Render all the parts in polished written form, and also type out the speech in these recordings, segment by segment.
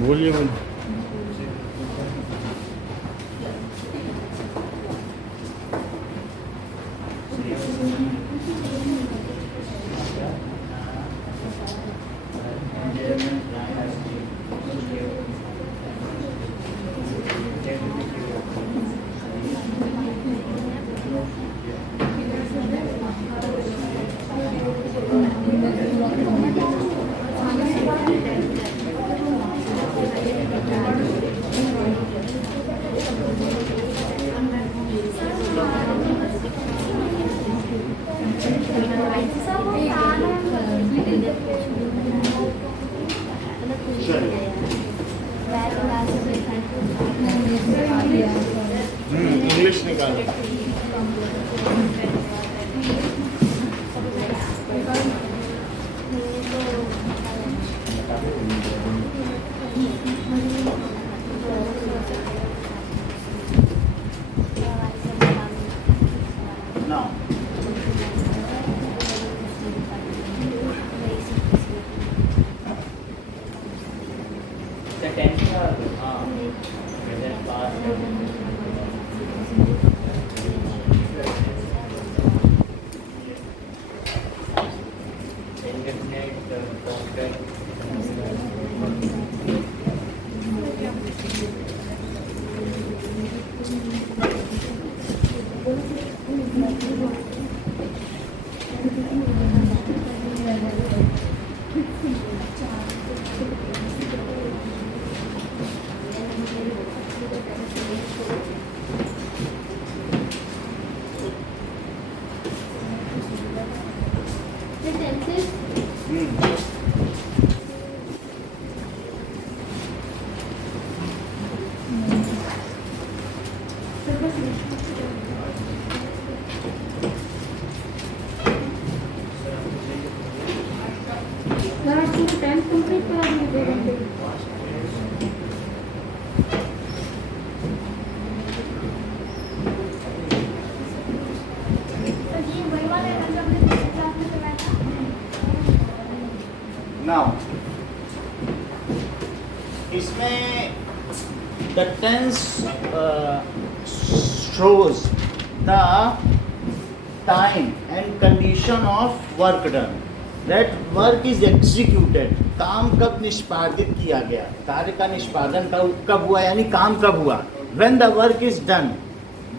बोलिए बोलिए। इंग्लिश निकालो। Now, the tense present past indefinite perfect The tenses. Sir, आपको 10 complete करा दिए 2 घंटे। now, इसमें the tense shows the time and condition of work done. That work is executed. काम कब निष्पादित किया गया, कार्य का निष्पादन कब हुआ, यानी काम कब हुआ. When the work is done,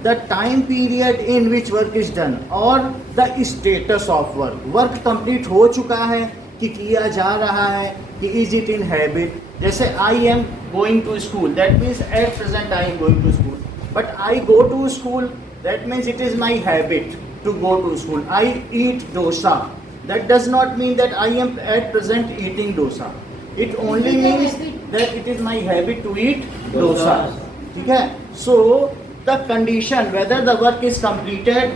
the time period in which work is done or the status of work. Work complete हो चुका है कि किया जा रहा है कि is it in habit. जैसे I am going to school, that means at present I am going to school. But I go to school, that means it is my habit to go to school. I eat dosa. That does not mean that I am at present eating dosa. It only means that it is my habit to eat dosa. ठीक है? So the condition whether the work is completed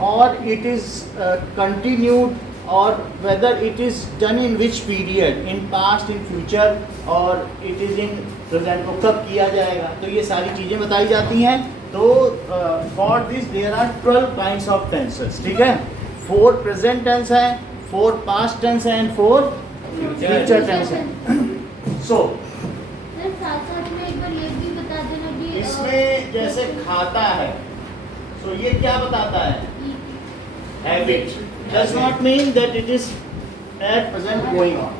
or it is continued or whether it is done in which period, in past, in future or it is in present, को कब किया जाएगा, तो ये सारी चीज़ें बताई जाती हैं. तो for this there are 12 kinds of tenses. ठीक है? 4 present tense है, 4 past tense है and 4 future tense है. So सर साथ-साथ में एक बार ये भी बता देना कि इसमें जैसे खाता है, so ये क्या बताता है? Habit does not mean that it is at present going on.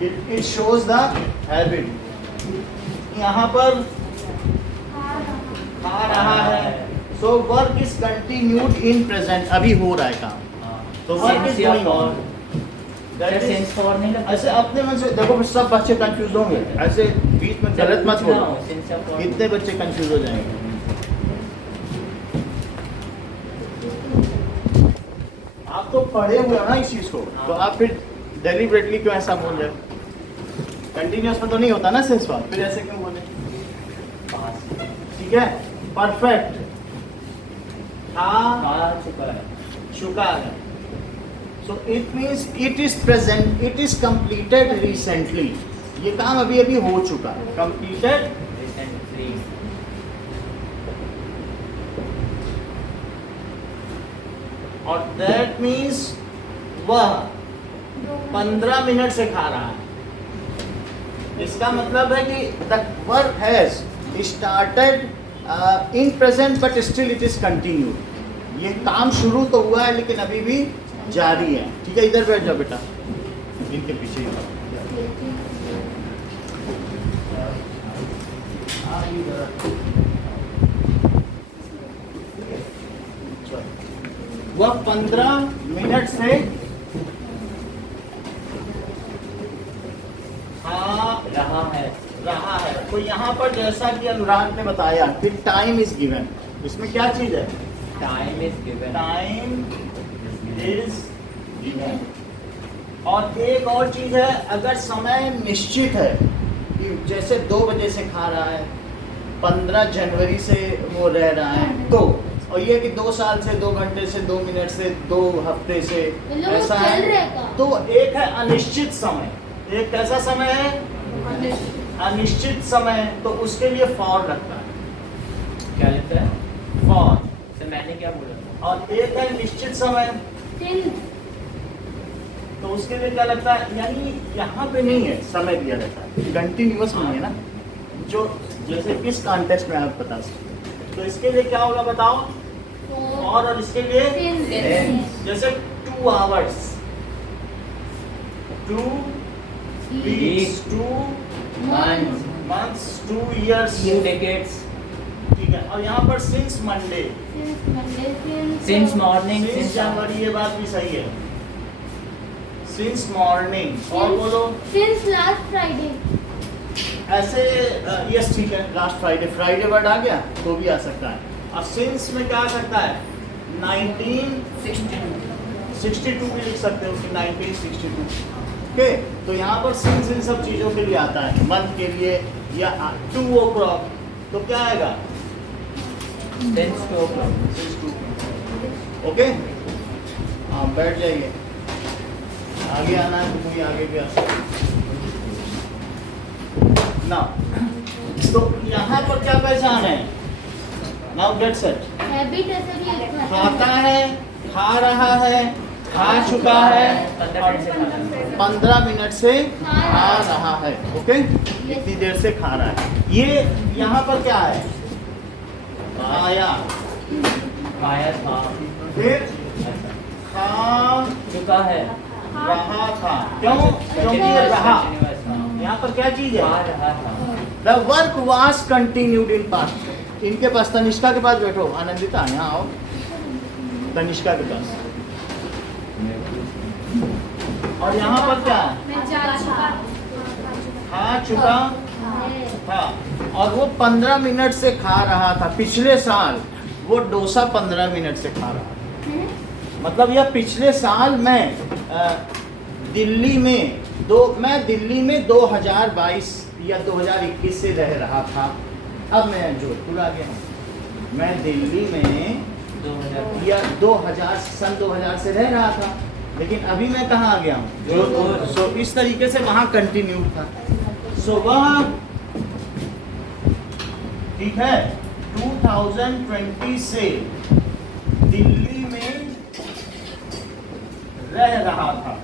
It shows the habit. यहाँ पर खा रहा है, so work is continued in present. अभी हो रहा है काम, तो work is going on. That is sense for नहीं लगता ऐसे अपने मन से देखो, सब बच्चे कंफ्यूज होंगे, ऐसे बीच में गलत मत बोलो, कितने बच्चे कंफ्यूज हो जाएंगे. आप तो पढ़े हुए हो ना इस चीज को, तो आप फिर डेलिबरेटली क्यों ऐसा बोल रहे हो? कंटिन्यूअस में तो नहीं होता ना सेंस फॉर, फिर ऐसे क्यों बोले? ठीक है, परफेक्ट खा चुका है. So it means it is present, it is completed recently. ये काम अभी अभी हो चुका है, completed recently. और that means वह 15 मिनट से खा रहा है. इसका मतलब है कि the work has started in present but still it is continued. ये काम शुरू तो हुआ है लेकिन अभी भी जारी है। ठीक है, इधर बैठ जाओ बेटा, इनके पीछे ही जाओ। वह 15 मिनट से रहा है। तो यहाँ पर जैसा कि अनुराग ने बताया कि टाइम इज गिवन, इसमें क्या चीज है? Time is given. Time is given. और एक और चीज है, अगर समय निश्चित है कि जैसे 2 बजे से खा रहा है, 15 जनवरी से वो रह रहा है, तो और ये कि 2 साल से, 2 घंटे से, 2 मिनट से, 2 हफ्ते से, मतलब वो ऐसा चल है। रहेगा। तो एक है अनिश्चित समय, एक कैसा समय है? अनिश्चित समय। तो उसके लिए फॉर लगता है। क्या लिखता है? फॉर। तो मैंने क्या बोला? और एक है निश्चित समय, तो उसके लिए क्या लगता है? यानी यहाँ पे नहीं है समय दिया रहता है, कंटिन्यूअस नहीं है ना, जो जैसे किस कॉन्टेक्स्ट में आप बता सकते। तो इसके लिए क्या होगा बताओ? और इसके लिए जैसे 2 hours, 2 weeks, 2 months, 2 years, 2 decades, ठीक है। और यहाँ पर since Monday, since morning, since since जनवरी, ये बात भी सही है। सिंस मॉर्निंग, और बोलो सिंस लास्ट फ्राइडे। ऐसे यस ठीक है, लास्ट फ्राइडे, फ्राइडे वर्ड आ गया तो भी आ सकता है। अब सिंस में क्या आ सकता है? 1962 भी लिख सकते हो कि 1962। ओके, तो यहाँ पर सिंस इन सब चीज़ों के लिए आता है, मंथ के लिए या 2 o'clock, तो क्या आएगा? since 2 o'clock. Since 2 o'clock। Okay, हाँ बैठ जाइए, आगे आना है तो कोई आगे भी आ सकता ना। तो यहाँ पर क्या पहचान है? Now get set. हैबिट ऐसा भी लिखा है। खाता है, खा रहा है, खा चुका है, 15 मिनट से खा रहा है। 15 मिनट से खा रहा है। ओके, इतनी देर से खा रहा है। ये यहाँ पर क्या है? खाया, खाया था, फिर खा चुका है, रहा था। क्यों? क्योंकि ये रहा। Continuous था। यहाँ पर क्या चीज खा है? रहा था। The work was continued in past। इनके पास, तनिष्का के पास बैठो, आनंदिता यहाँ आओ, तनिष्का के पास। और यहाँ पर क्या है? मैं जा चुका। खा चुका था। और वो 15 मिनट से खा रहा था। पिछले साल वो डोसा 15 मिनट से खा रहा था। मतलब यह पिछले साल दिल्ली में 2022 या 2021 से रह रहा था। अब मैं जोधपुर आ गया हूँ। मैं दिल्ली में 2000 सन 2000 से रह रहा था, लेकिन अभी मैं कहाँ आ गया हूँ? जोधपुर। सो इस तरीके से वहाँ कंटिन्यू था। सो वह ठीक है 2020 से दिल्ली में रह रहा था।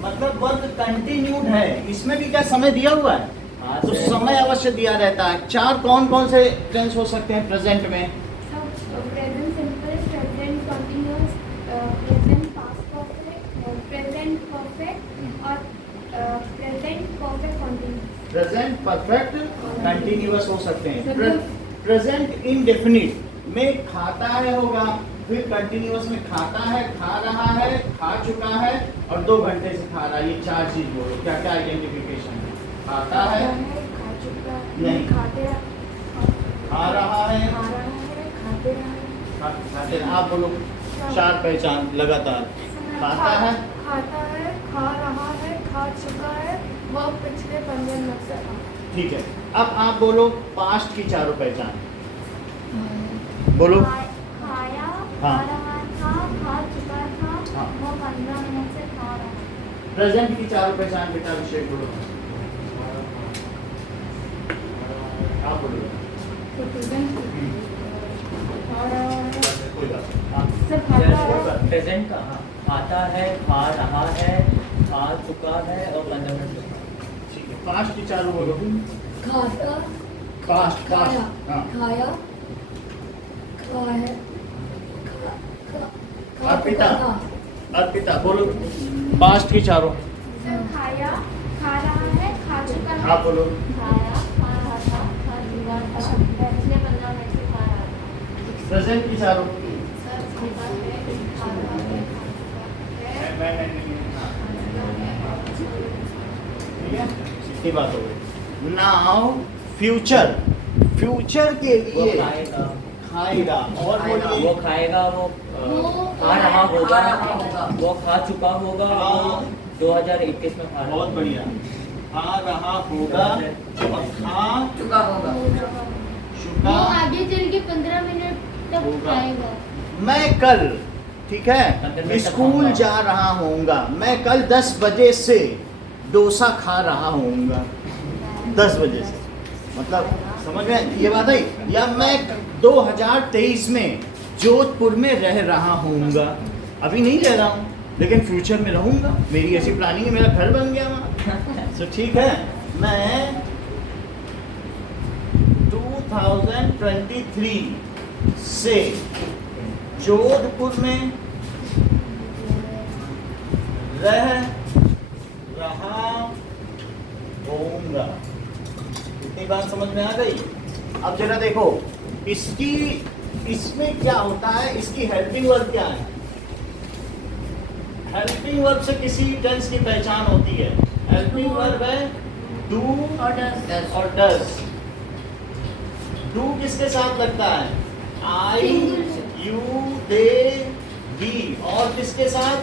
मतलब वर्क कंटिन्यूड है। इसमें भी क्या समय दिया हुआ है? हाँ, तो सर। समय अवश्य दिया रहता है। 4 कौन कौन से टेंस हो सकते हैं प्रेजेंट में? Present simple, present continuous, present past perfect, present perfect और present perfect continuous. Present perfect continuous हो सकते हैं। प्रेजेंट इंडेफिनिट में खाता है होगा, फिर कंटिन्यूअस में खाता है, खा रहा है, खा चुका है और 2 घंटे से खा रहा है। ये 4 चीज बोलो, क्या क्या आइडेंटिफिकेशन है? खाता है, खा चुका है, नहीं। खाते खा रहा है, खा रहा है, खाते रहा है, खाते हैं। आप बोलो 4 पहचान लगातार। खाता है, खाता है, खा रहा है, खा चुका है, वह पिछले 15 मिनट से था। ठीक है। अब आप बोलो पास्ट की 4 पहचान बोलो। खाया, हाँ। खा रहा था, खा चुका था, हाँ। वह 15 मिनट से खा रहा था। प्रेजेंट की 4 पहचान बेटा अभिषेक बोलो। आप बोलो। तो प्रेजेंट खा रहा है, कोई बात नहीं। हाँ। सब खाता है, प्रेजेंट का हाँ, खाता है, खा रहा है, खा चुका है और 15 मिनट से फास्ट की चारों बोलो। खाता फास्ट खाया फास्ट। हाँ खाया खाया अर्पिता अर्पिता बोलो फास्ट की चारों। सर खाया, खा रहा है, खा चुका है। आप बोलो। खाया, खा रहा था, खा चुका था। पिछले 15 मिनट से खा रहा था। प्रेजेंट की चारों। सर खाता है, खा रहा है, खा चुका है। ठीक है इतनी बात हो गई। नाउ फ्यूचर, फ्यूचर के वो लिए खाएगा, खाएगा और वो बोलिए खाएगा, वो वो खा रहा होगा, खा रहा होगा। वो खा चुका होगा, वो हाँ। 2021 में खा रहा बहुत बढ़िया। खा रहा होगा और खा चुका होगा। वो चुका आगे चल के 15 मिनट तक होगा। खाएगा। मैं कल, ठीक 15 है, मिनट तक स्कूल खाऊंगा। जा रहा होऊंगा। मैं कल 10 बजे से डोसा खा रहा होऊंगा। 10 बजे से मतलब समझ गए ये बात है। या मैं 2023 में जोधपुर में रह रहा होऊंगा। अभी नहीं रह रहा हूँ लेकिन फ्यूचर में रहूंगा। मेरी ऐसी प्लानिंग है, मेरा घर बन गया वहाँ। तो ठीक है, मैं 2023 से जोधपुर में रह रहा होऊंगा। इतनी बात समझ में आ गई। अब जरा देखो इसकी, इसमें क्या होता है, इसकी हेल्पिंग वर्ब क्या है। हेल्पिंग वर्ब से किसी टेंस की पहचान होती है। हेल्पिंग वर्ब है डू और डस। और डज। डू किसके साथ लगता है, आई यू दे वी, और किसके साथ,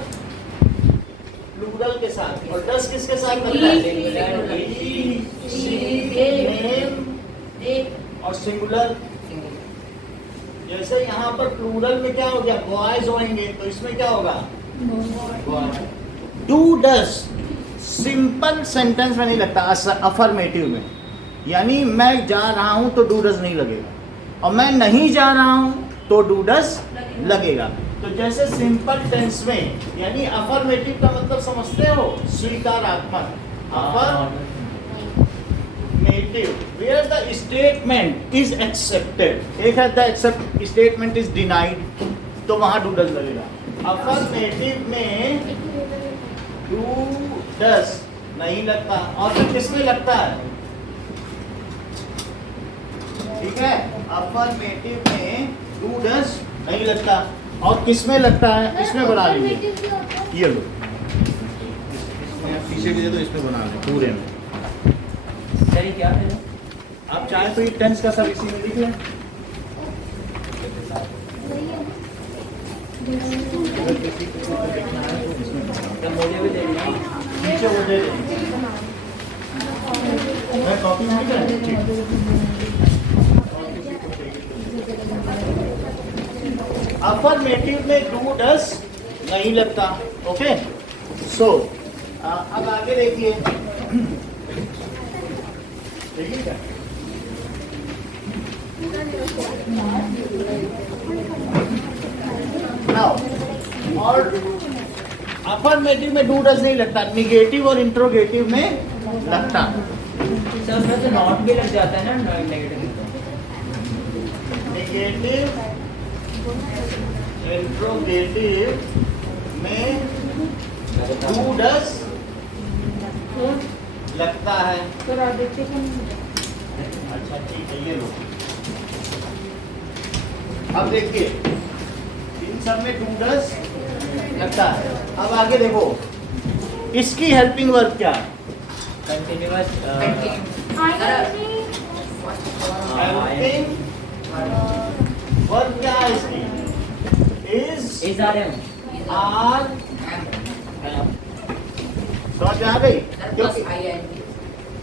प्लूरल के साथ। और डस किसके साथ लगता है, ही शी नेम और सिंगुलर। जैसे यहाँ पर प्लूरल में क्या हो गया, बॉयज होंगे, तो इसमें क्या होगा, डू डस। सिंपल सेंटेंस में नहीं लगता, अफर्मेटिव में। यानी मैं जा रहा हूं तो डू डस नहीं लगेगा, और मैं नहीं जा रहा हूं तो डू डस लगेगा। तो जैसे सिंपल टेंस में, यानी अफर्मेटिव का मतलब समझते हो, स्वीकारात्मक। Affirmative where the statement is accepted. एक है द स्टेटमेंट इज डिनाइड, तो वहां डू डस लगेगा। अफर्मेटिव में डू डस नहीं लगता, और फिर किसमें लगता है, ठीक है, अफर्मेटिव में डू डस नहीं लगता, और किसमें लगता है, इसमें बना लीजिए। Affirmative क्या होता है? ये लो, पीछे भी दे दो, इसमें बना लें पूरे में। सर ये क्या है? आप चाहे तो ये टेंस का सब इसी में लिख लें। सही है। अगर किसी को देखना है तो इसमें बना लें। तो मुझे भी दे दिया। नीचे वो दे दें। मैं कॉपी नहीं करूँ, ठीक। अफर्मेटिव में डू डस नहीं लगता। ओके, सो अब आगे देखिए, देखिए क्या नाउ। और अफर्मेटिव में डू डस नहीं लगता, निगेटिव और इंट्रोगेटिव में लगता। सर उसमें तो नॉट भी लग जाता है ना, नेगेटिव। निगेटिव इंट्रोगेटिव में डू डस लगता है। अच्छा ठीक है, ये लो। अब देखिए इन सब में डू डस लगता है। अब आगे देखो इसकी हेल्पिंग वर्ब क्या है, कंटिन्यूअस हेल्पिंग वर्ब क्या है इसकी, इज आर एम। आर समझ में आ गई। क्योंकि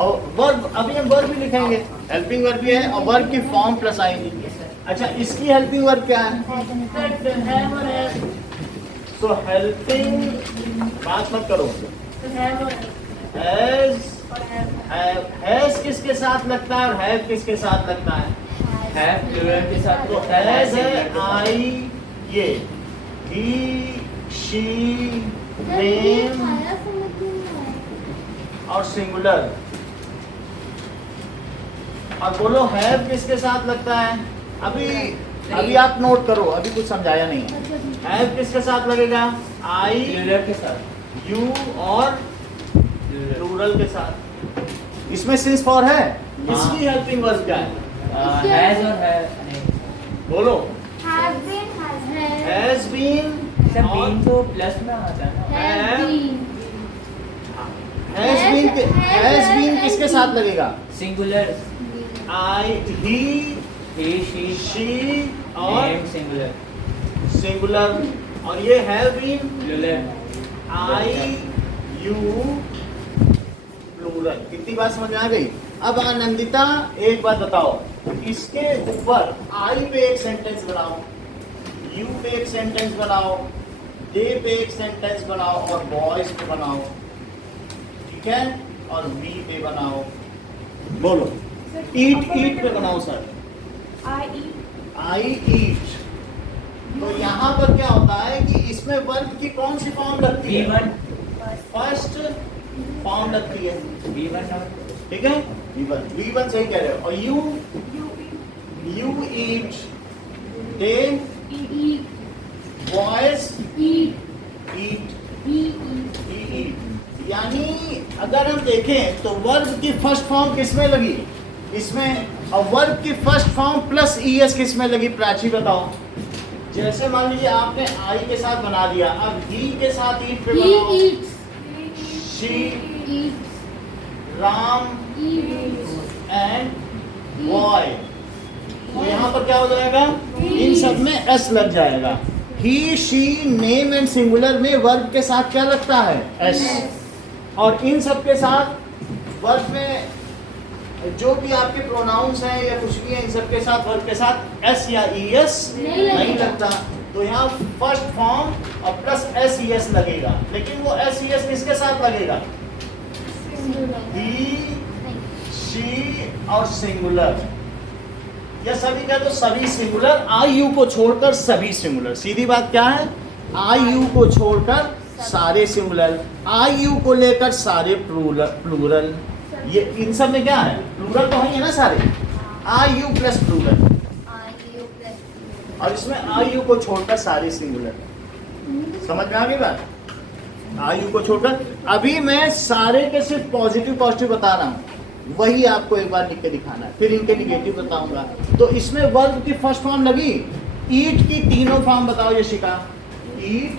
और वर्ब, अभी हम वर्ब भी लिखेंगे, हेल्पिंग वर्ब भी है और वर्ब की फॉर्म प्लस आएगी। अच्छा इसकी हेल्पिंग वर्ब क्या है, सो हेल्पिंग, बात मत करो, हैज किसके साथ लगता है और हैव किसके साथ लगता है, है प्लूरल के साथ तो होता है। हैज है आई, ये ही शी सर, ये नेम खाया समझ में नहीं आया। और सिंगुलर। और बोलो हैव किसके साथ लगता है? अभी आप नोट करो, अभी कुछ समझाया नहीं है। हैव किसके साथ लगेगा? आई, प्लूरल के साथ, यू और प्लूरल प्लूरल के साथ। इसमें सिंस फॉर है, इसकी हेल्पिंग वर्ब क्या है? हैज और है नहीं, बोलो। Has been, has has been सब और बीन तो प्लस में आता है ना। has been. हैज बीन किसके साथ लगेगा? Singular, I, he, he, she और नेम सिंगुलर, सिंगुलर। और ये have been, plural, I, you, plural. कितनी बात समझ में आ गई? अब आनंदिता एक बात बताओ, इसके ऊपर आई पे एक सेंटेंस बनाओ, यू पे एक सेंटेंस बनाओ, दे पे एक सेंटेंस बनाओ और बॉयज पे बनाओ, ठीक है? और वी पे बनाओ। बोलो। ईट पे बनाओ सर। I eat. आई ईट। तो यहाँ पर क्या होता है कि इसमें वर्ब की कौन सी फॉर्म लगती है? V1, फर्स्ट फॉर्म लगती है, V1 और ठीक है? V1 सही कह रहे हो। और you, You eat. You eat, they, Eat, boys eat, eat, he eat. ही ईट। यानी अगर हम देखें तो वर्ब की फर्स्ट फॉर्म किसमें लगी? इसमें। और वर्ब की फर्स्ट फॉर्म प्लस ईएस किसमें लगी? प्राची बताओ। जैसे मान लीजिए आपने आई के साथ बना दिया, अब ही के साथ ईट पे He बनाओ। eats, she, eats, Ram eats. And boy. तो यहाँ पर क्या हो जाएगा? इन सब में एस लग जाएगा। ही, शी, नेम एंड सिंगुलर में वर्ब के साथ क्या लगता है? एस। और इन सब के साथ वर्ब में जो भी आपके प्रोनाउंस हैं या कुछ भी है, इन सब के साथ वर्ब के साथ एस या ई एस नहीं लगता। तो यहाँ फर्स्ट फॉर्म और प्लस एस ई एस लगेगा, लेकिन वो एस ई एस किसके साथ लगेगा? ही, शी और सिंगुलर, या सभी का तो सभी सिंगुलर, आई यू को छोड़कर सभी सिंगुलर। सीधी बात क्या है? आई यू को छोड़कर सारे सिंगुलर, आई यू को लेकर सारे प्लूरल। ये इन सब में क्या है? प्लूरल तो है ना सारे, आई यू प्लस प्लूरल। और इसमें आई यू को छोड़कर सारे सिंगुलर। समझ में आ गई बात? आई यू को छोड़कर। अभी मैं सारे के सिर्फ पॉजिटिव बता रहा हूँ, वही आपको एक बार लिख के दिखाना है, फिर इनके निगेटिव बताऊंगा। तो इसमें वर्ब की फर्स्ट फॉर्म लगी। ईट की तीनों फॉर्म बताओ यशिका। ईट,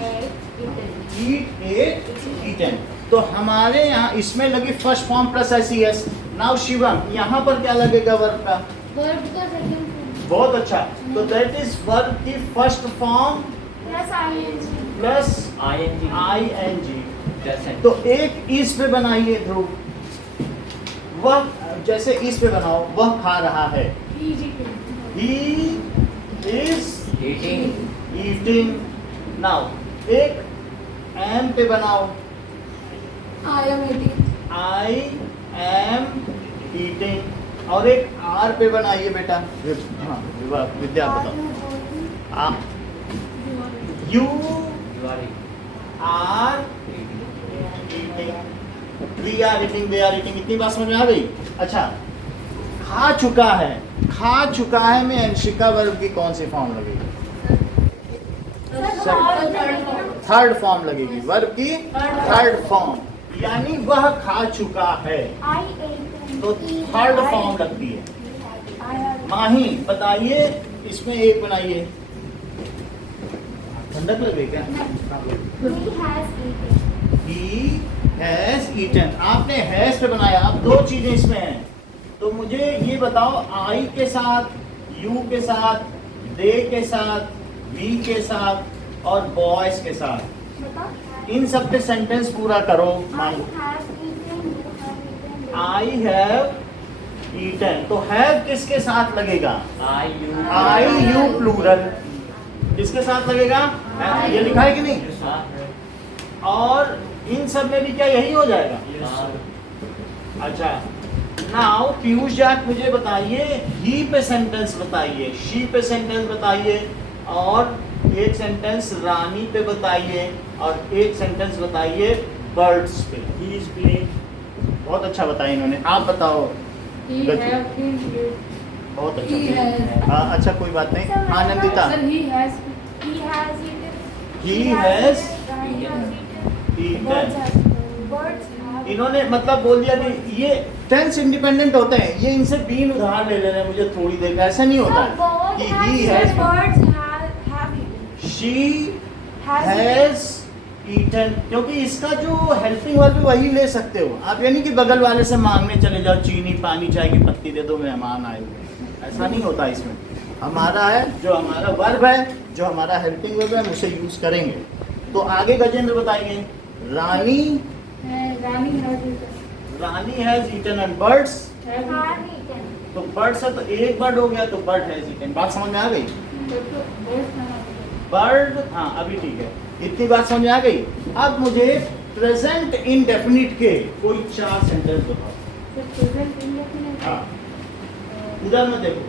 ईट, एट, ईटन। तो हमारे यहाँ इसमें लगी first form plus S E S. Now Shivam, यहाँ पर क्या लगेगा वर्ब का? Verb का second form. बहुत अच्छा। तो दैट इज वर्ब की first form Plus ing. Plus ING, I N G. Plus तो एक इस पे बनाइए ध्रुव, वह जैसे इस पे बनाओ, वह खा रहा है। He's eating. He is eating, eating. Now एक एम पे बनाओ। I am eating. I am eating. और एक आर पे बनाइए बेटा। हाँ विद्या Are बताओ। you going? आ, You you you are are eating. We are eating, they are eating. इतनी बात समझ में आ गई? अच्छा, खा चुका है। खा चुका है में अंशिका वर्ब की कौन सी फॉर्म लगेगी? थर्ड फॉर्म लगेगी वर्ब की, थर्ड फॉर्म। यानी वह खा चुका है, I ate. तो थर्ड फॉर्म लगती है। I have. माही बताइए, इसमें एक बनाइए। ठंडक लगे क्या? He has eaten. He has eaten. आपने has पे बनाया। अब दो चीजें इसमें हैं, तो मुझे ये बताओ, आई के साथ, यू के साथ, दे के साथ, वी के साथ और बॉयज के साथ, बताओ. इन सब पे सेंटेंस पूरा करो। I have eaten. You have eaten. I have eaten, तो हैव किसके साथ लगेगा? आई यू प्लूरल किसके साथ लगेगा? ये लिखा है कि नहीं? और इन सब में भी क्या यही हो जाएगा? अच्छा, नाउ पीयूष जाट मुझे बताइए, ही पे सेंटेंस बताइए, शी पे सेंटेंस बताइए, और एक सेंटेंस रानी पे बताइए, और एक सेंटेंस बताइए बर्ड्स पे। He is playing. बहुत अच्छा बताया इन्होंने। आप बताओ He गति। have been eaten. बहुत He अच्छा। has. हाँ अच्छा कोई बात नहीं। हाँ Nandita. Sir, he has. He has eaten. He has Rani has eaten. eaten। Birds have. इन्होंने मतलब बोल दिया कि ये टेंस इंडिपेंडेंट होते हैं, ये इनसे बीन उधार ले लेना मुझे थोड़ी देर का, ऐसा नहीं होता Sir, bird कि has he eaten. has, Birds have eaten. she Has has eaten, क्योंकि इसका जो हेल्पिंग वर्ब है वही ले सकते हो आप, यानी कि बगल वाले से मांगने चले जाओ चीनी पानी चाय की पत्ती दे दो मेहमान आए हुए, ऐसा नहीं होता इसमें। हमारा है जो हमारा वर्ब है, जो हमारा हेल्पिंग वर्ब है, हम उसे यूज करेंगे। तो आगे गजेंद्र बताइए। Rani Rani has eaten. Rani has eaten and birds, Have have eaten. eaten. तो बर्ड्स है तो एक बर्ड हो गया, तो बर्ड हैज ईटन। बात समझ में आ गई? तो birds have eaten. बर्ड, हाँ अभी ठीक है, इतनी बात समझ में आ गई। अब मुझे प्रेजेंट इंडेफिनिट के कोई 4 सेंटेंस बताओ। Sir, present indefinite. हाँ उधर में देखो,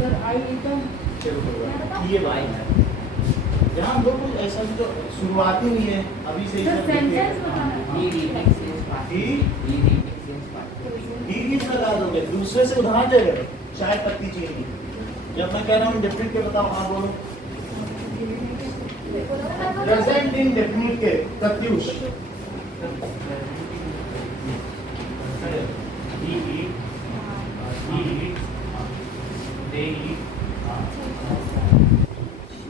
Sir, I eaten. चलो ये बात है, जहाँ दो कुछ ऐसा जो शुरुआती हुई है अभी से Sir, sentence बताना। He eating since past. He? He eating since past. ही किस लगा दोगे, दूसरे से उधार दे रहे हो, चाय पत्ती चीनी। जब मैं कह रहा हूँ इंडेफिनिट के बताओ, हाँ बोलो। प्रेजेंट इंडेफिनिट के Pratyush. He eat, they eat,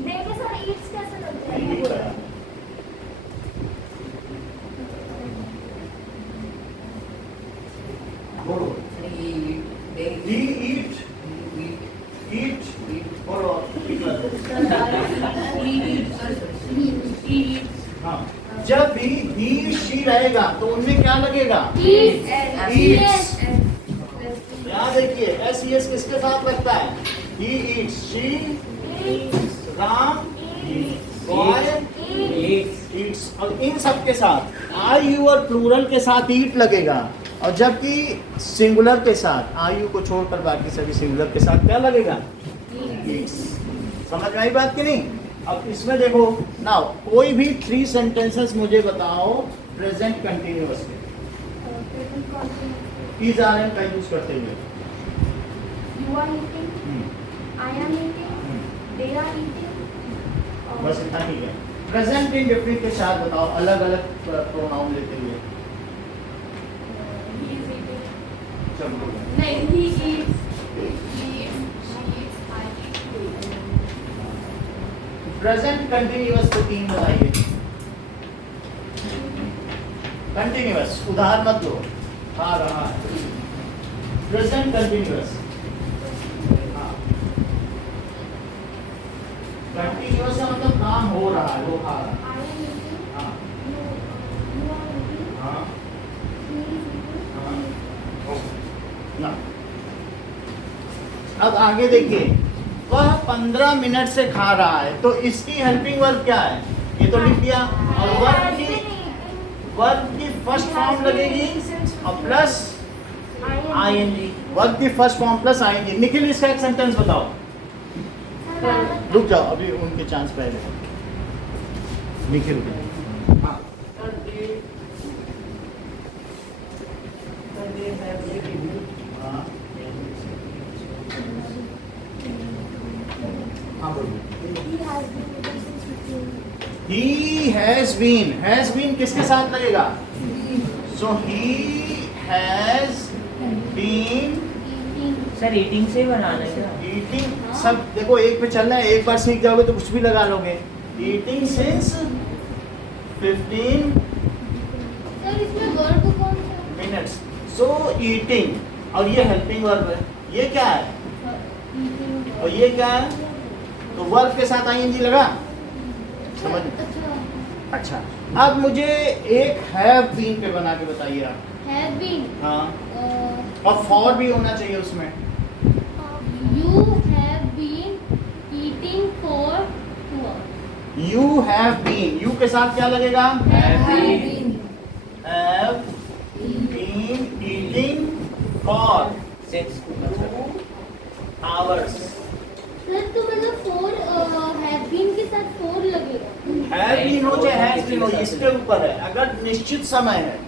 देखिए सर, eats कैसे लगता we है? eat करा। बोलो। He eat. They He eat, eat, बोलो। हाँ, जब भी he she रहेगा तो उनमें क्या लगेगा? Eats। यहाँ देखिए एस ई एस किसके साथ लगता है? He eats, she, Ram, boy eats, और इन सब के साथ आई यू और प्लूरल के साथ ईट लगेगा, और जबकि सिंगुलर के साथ आई यू को छोड़कर बाकी सभी सिंगुलर के साथ क्या लगेगा? Eats। समझ में आई बात कि नहीं? अब इसमें देखो नाउ, कोई भी 3 सेंटेंसेस मुझे बताओ प्रेजेंट कंटिन्यूअस के, इज आर एन का यूज करते हुए। You are eating. I am eating. They are eating. बस इतना ही है। प्रेजेंट इंडेफिनिट के साथ बताओ अलग अलग प्रोनाउन लेते हुए। He is eating. चलो बोलो। नहीं, he eats. He eats. She eats. I eat. Present continuous को 3 बताइए। कंटिन्यूअस, उधार मत लो, खा रहा है। प्रेजेंट कंटिन्यूअस, हाँ कंटिन्यूअस का मतलब काम हो रहा है, वो खा रहा है। I am eating. हाँ You are eating. हाँ He is eating. हाँ ना। अब आगे देखिए, वह 15 मिनट से खा रहा है, तो इसकी हेल्पिंग वर्ब क्या है? ये तो लिख दिया, और वर्ब की फर्स्ट फॉर्म लगेगी और प्लस आईएनजी। वर्ब की first form plus I N G. Nikhil इसका एक सेंटेंस बताओ। रुक जाओ, अभी उनके चांस पहले। निखिल हाँ हाँ हाँ बोलिए। He has been eating since 15. He has been किसके साथ लगेगा? So he has been Eating. Sir eating से बनाना है क्या? eating, सब देखो एक पे चलना है, एक बार सीख जाओगे तो कुछ भी लगा लोगे। Eating since 15 सर, इसमें वर्ब कौन सा है? minutes. So eating, और ये हेल्पिंग वर्ब है। ये क्या है? Eating. और ये क्या है? तो वर्ब के साथ आईएनजी लगा। समझ में? अच्छा। अच्छा, अब मुझे एक हैव बीन पे बना के बताइए आप। Have been. हाँ, और फॉर भी होना चाहिए उसमें। You have been eating for 2 hours. You have been, you के साथ क्या लगेगा? Have been. Have been eating for Since. 2 hours। Sir, तो मतलब have been के साथ for लगेगा। हैव बीन हो चाहे हैज बीन हो, इसके ऊपर है। अगर निश्चित समय है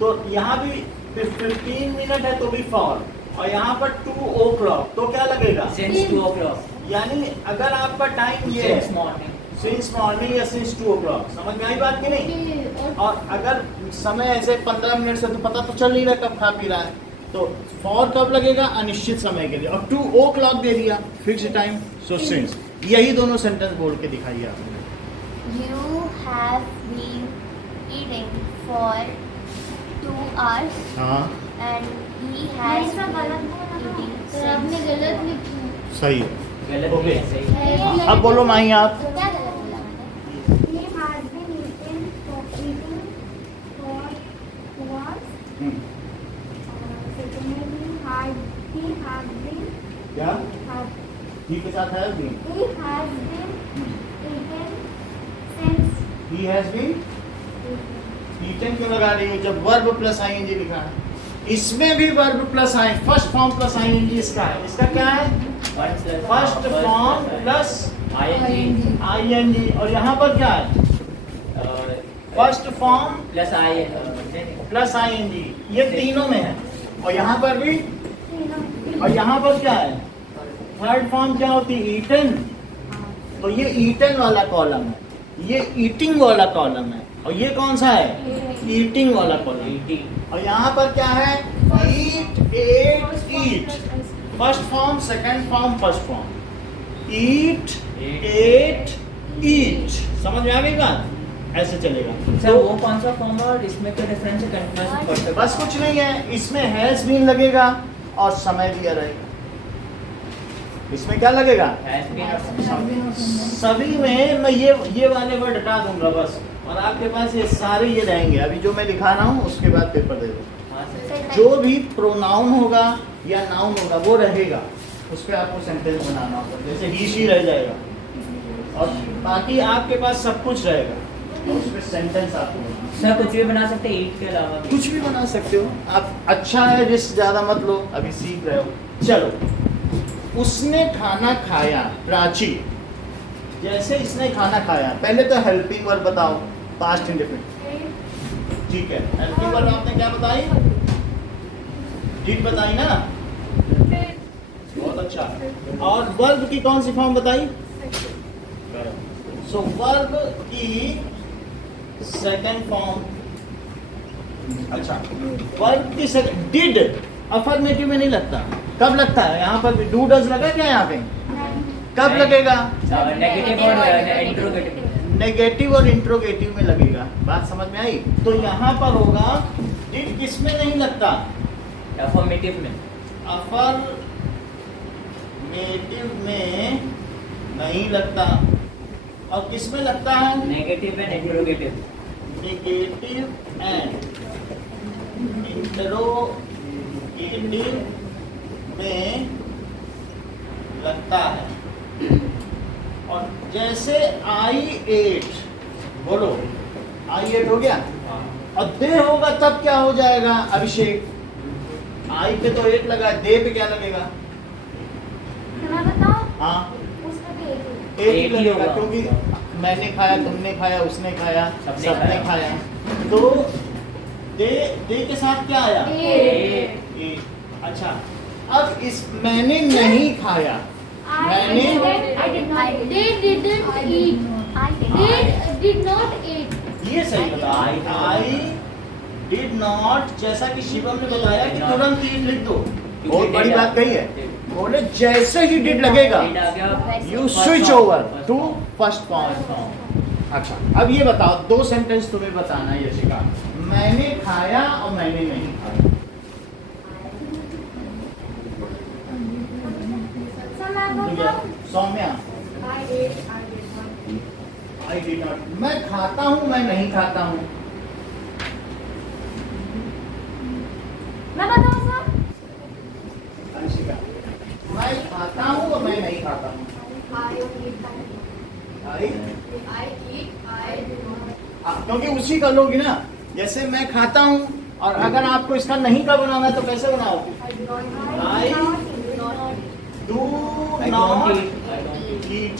तो यहाँ भी 15 मिनट है तो भी फॉर, और यहाँ पर 2 o'clock तो क्या लगेगा? Since 2 o'clock. यानी अगर आपका टाइम ये Since है morning. सिंस मॉर्निंग या सिंस 2 o'clock, समझ में आई बात की नहीं? और अगर समय ऐसे 15 मिनट से तो पता तो चल नहीं रहा कब खा पी रहा है, तो फॉर कब लगेगा? अनिश्चित समय के लिए, और 2 o'clock दे दिया फिक्स टाइम, सो सिंस। यही दोनों सेंटेंस बोल के दिखाइए आपने। You have been eating for 2 hours हाँ and he has ऐसा गलत been बोला ना। eating तो आपने since. गलत लिखी। सही है। गलत Okay. नहीं है, सही है। अब बोलो माही आप। क्या गलत बोला मैंने? He has been eating for 2 hours. Hmm, Secondly, he has been क्या had ही के साथ है भी? he has been eating since he has been eaten क्यों लगा रही है जब वर्ब प्लस आईएनजी लिखा है? इसमें भी verb plus I, first form plus I N G इसका है। इसका क्या है? First form plus ing I N G, और यहाँ पर क्या है? First form plus ing plus I N G, ये तीनों में है। और यहाँ पर भी, और यहाँ पर क्या है? थर्ड फॉर्म क्या होती है? ईटन। तो ये ईटन वाला कॉलम है, ये ईटिंग वाला कॉलम है, और ये कौन सा है? ईटिंग वाला कॉलम। eating और यहाँ पर क्या है? Eat, ate, eat. First form, second form, first form. Eat, ate, eat. समझ में आ गई बात? ऐसे चलेगा। सर वो कौन सा फॉर्म है और इसमें क्या डिफरेंस है कंटीन्यूअस परफेक्ट? बस कुछ नहीं है, इसमें हैज बीन लगेगा और समय दिया रहेगा। इसमें क्या लगेगा? हैज बीन और सभी में मैं ये वाले वर्ड हटा दूंगा बस, और आपके पास ये सारे ये रहेंगे। अभी जो मैं दिखा रहा हूँ उसके बाद पेपर दे दो। हाँ सर। जो भी प्रोनाउन होगा या नाउन होगा वो रहेगा, उस पर आपको सेंटेंस बनाना होगा। जैसे ही शी रह जाएगा, और बाकी आपके पास सब कुछ रहेगा, और उस पर सेंटेंस आपको बनाना। सर कुछ भी बना सकते हैं ईट के अलावा भी? कुछ भी बना सकते हो आप। अच्छा है, रिस्क ज़्यादा मत लो, अभी सीख रहे हो। चलो, उसने खाना खाया, प्राची। जैसे इसने खाना खाया, पहले तो हेल्पिंग वर्ब बताओ, पास्ट इंडेफिनिट। ठीक है, हेल्पिंग वर्ब आपने क्या बताई? डिड बताई ना? बहुत अच्छा। और वर्ब की कौन सी फॉर्म बताई? सो वर्ब की सेकंड फॉर्म। अच्छा, वर्ब की सेकंड डिड अफर्मेटिव में नहीं लगता, कब लगता है? यहाँ पर भी डू डज लगा क्या? यहाँ पे कब लगेगा? नेगेटिव और इंट्रोगेटिव। नेगेटिव और इंट्रोगेटिव में लगेगा। बात समझ में आई? तो यहाँ पर होगा डिड किस में नहीं लगता? अफर्मेटिव में। अफर्मेटिव में नहीं लगता, और किस में लगता है? Negative and interrogative. Negative and interrogative में लगता है। और जैसे आई एट, बोलो आई एट हो गया, और दे होगा तब क्या हो जाएगा? अभिषेक, आई पे तो एट लगा, दे पे क्या लगेगा? मैं बताओ हाँ, उसमें भी एक ही। एक ही एक ही लगेगा, होगा। क्योंकि मैंने खाया, तुमने खाया, उसने खाया, सबने सबने खाया। खाया। तो दे के साथ क्या आया? ए। अच्छा, अब इस मैंने नहीं खाया, मैंने I did not eat. They didn't eat. They did not eat. ये सही बताया। आई डिड नॉट, जैसा कि शिवम ने बताया कि तुरंत ईट लिख दो। बहुत बड़ी बात कही है। बोले जैसे ही डिड लगेगा Did आ गया। You switch over to first form. अच्छा, अब ये बताओ, दो सेंटेंस तुम्हें बताना है यशिका। मैंने खाया और मैंने नहीं खाया। So मैं ठीक है, बताऊं? Saumya, I ate, I did not eat. I did not, मैं खाता हूँ, मैं नहीं खाता हूँ। मैं बताऊं सर? अंशिका, मैं खाता हूँ और मैं नहीं खाता हूँ। I eat, I I eat, I do not. क्योंकि उसी का लोगी ना। जैसे मैं खाता हूँ, और अगर आपको इसका नहीं का बनाना है तो कैसे बनाओगे? I do not eat. I do not eat. Do I not don't eat. I don't eat. ईट।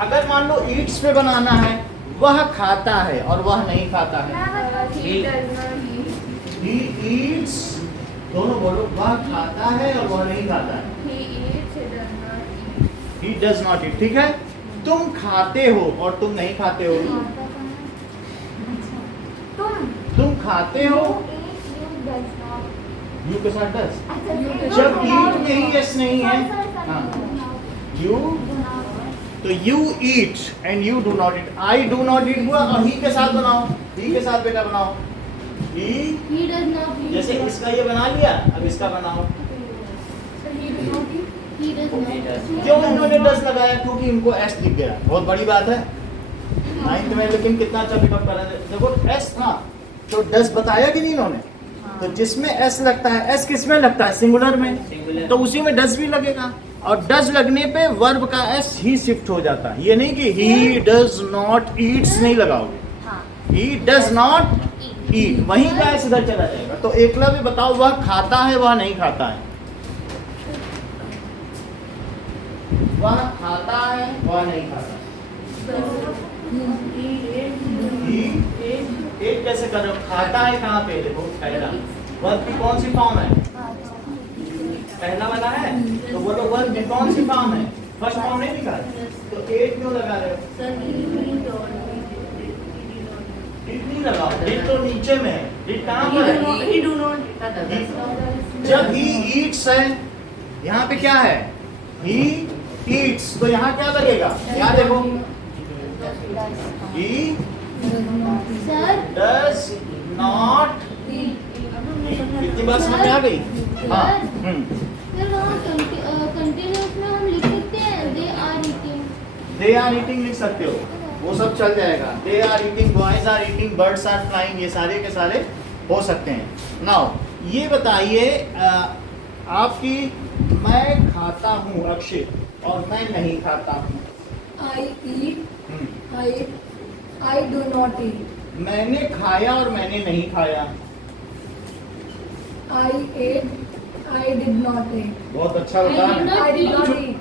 अगर मान लो ईट्स पे बनाना है, वह खाता है और वह नहीं खाता है। मैं बताऊं? He does not eat. He eats दोनों बोलो, वह खाता है और वह नहीं खाता है। He eats, he does not eat. He does not eat, ठीक है। तुम खाते हो और तुम नहीं खाते हो। तुम खाते हो, यू के साथ does। जब ईट में ही यस नहीं है, हाँ, यू, तो you eat and you do not eat. I do not eat हुआ और ही के साथ बनाओ, ही के साथ बेटा बनाओ। ही He does not eat. जैसे इसका ये बना लिया, अब इसका बनाओ। So he does not eat. He does not eat. क्यों इन्होंने डस लगाया? क्योंकि इनको एस दिख गया। बहुत बड़ी बात है। 9th में लेकिन कितना अच्छा पिकअप कर रहे थे। देखो एस था तो डस बताया कि नहीं इन्होंने? तो जिसमें एस लगता है, एस किस में लगता है? सिंगुलर में, Singular। तो उसी में डस भी लगेगा। और डस लगने पे वर्ब का एस ही शिफ्ट हो जाता है। ये नहीं कि ही डज नॉट ईट्स नहीं लगाओगे, हाँ ही डज नॉट ईट, वहीं का एस इधर चला जाएगा। तो एकलव्य बताओ, वह खाता है वह नहीं खाता है? वह खाता है वह नहीं खाता है? ही एक कैसे कर रहे हो? खाता है कहाँ पे? देखो पहला वर्ब की कौन सी फॉर्म है? पहला वाला है, तो बोलो वर्ब की कौन सी फॉर्म है? फर्स्ट फॉर्म नहीं लिखा है, तो एट क्यों लगा रहे हो? डिड नहीं लगाओ, डिड तो नीचे में है, डिड कहाँ पर है? जब ही ईट्स है, यहाँ पे क्या है? ही ईट्स, तो यहाँ क्या लगेगा? यहाँ देखो, ही Sir, डज नॉट। इतनी बात समझ में आ गई? हाँ। sir वहाँ continuous में हम लिख सकते हैं they are eating. They are eating लिख सकते हो, वो सब चल जाएगा। They are eating, boys are eating, birds are flying, ये सारे के सारे हो सकते हैं। नाउ ये बताइए आपकी, मैं खाता हूँ अक्षित और मैं नहीं खाता हूँ। I eat. I do not eat. मैंने खाया और मैंने नहीं खाया। I ate. I did not eat. बहुत अच्छा बताया। I did not eat.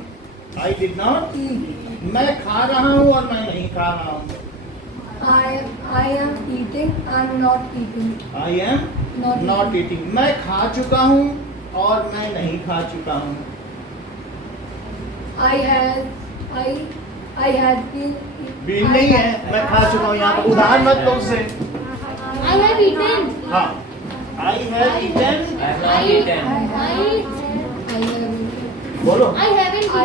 I did not. Eat. मैं खा रहा हूँ और मैं नहीं खा रहा हूँ। I am eating. I am not eating. I am Not not eating. मैं खा चुका हूँ और मैं नहीं खा चुका हूँ। I had been. बीन नहीं है, मैं खा चुका हूँ। यहाँ पर उदाहरण मत दो उससे। I have eaten. हाँ, I have eaten. I have not eaten। बोलो, I haven't eaten. I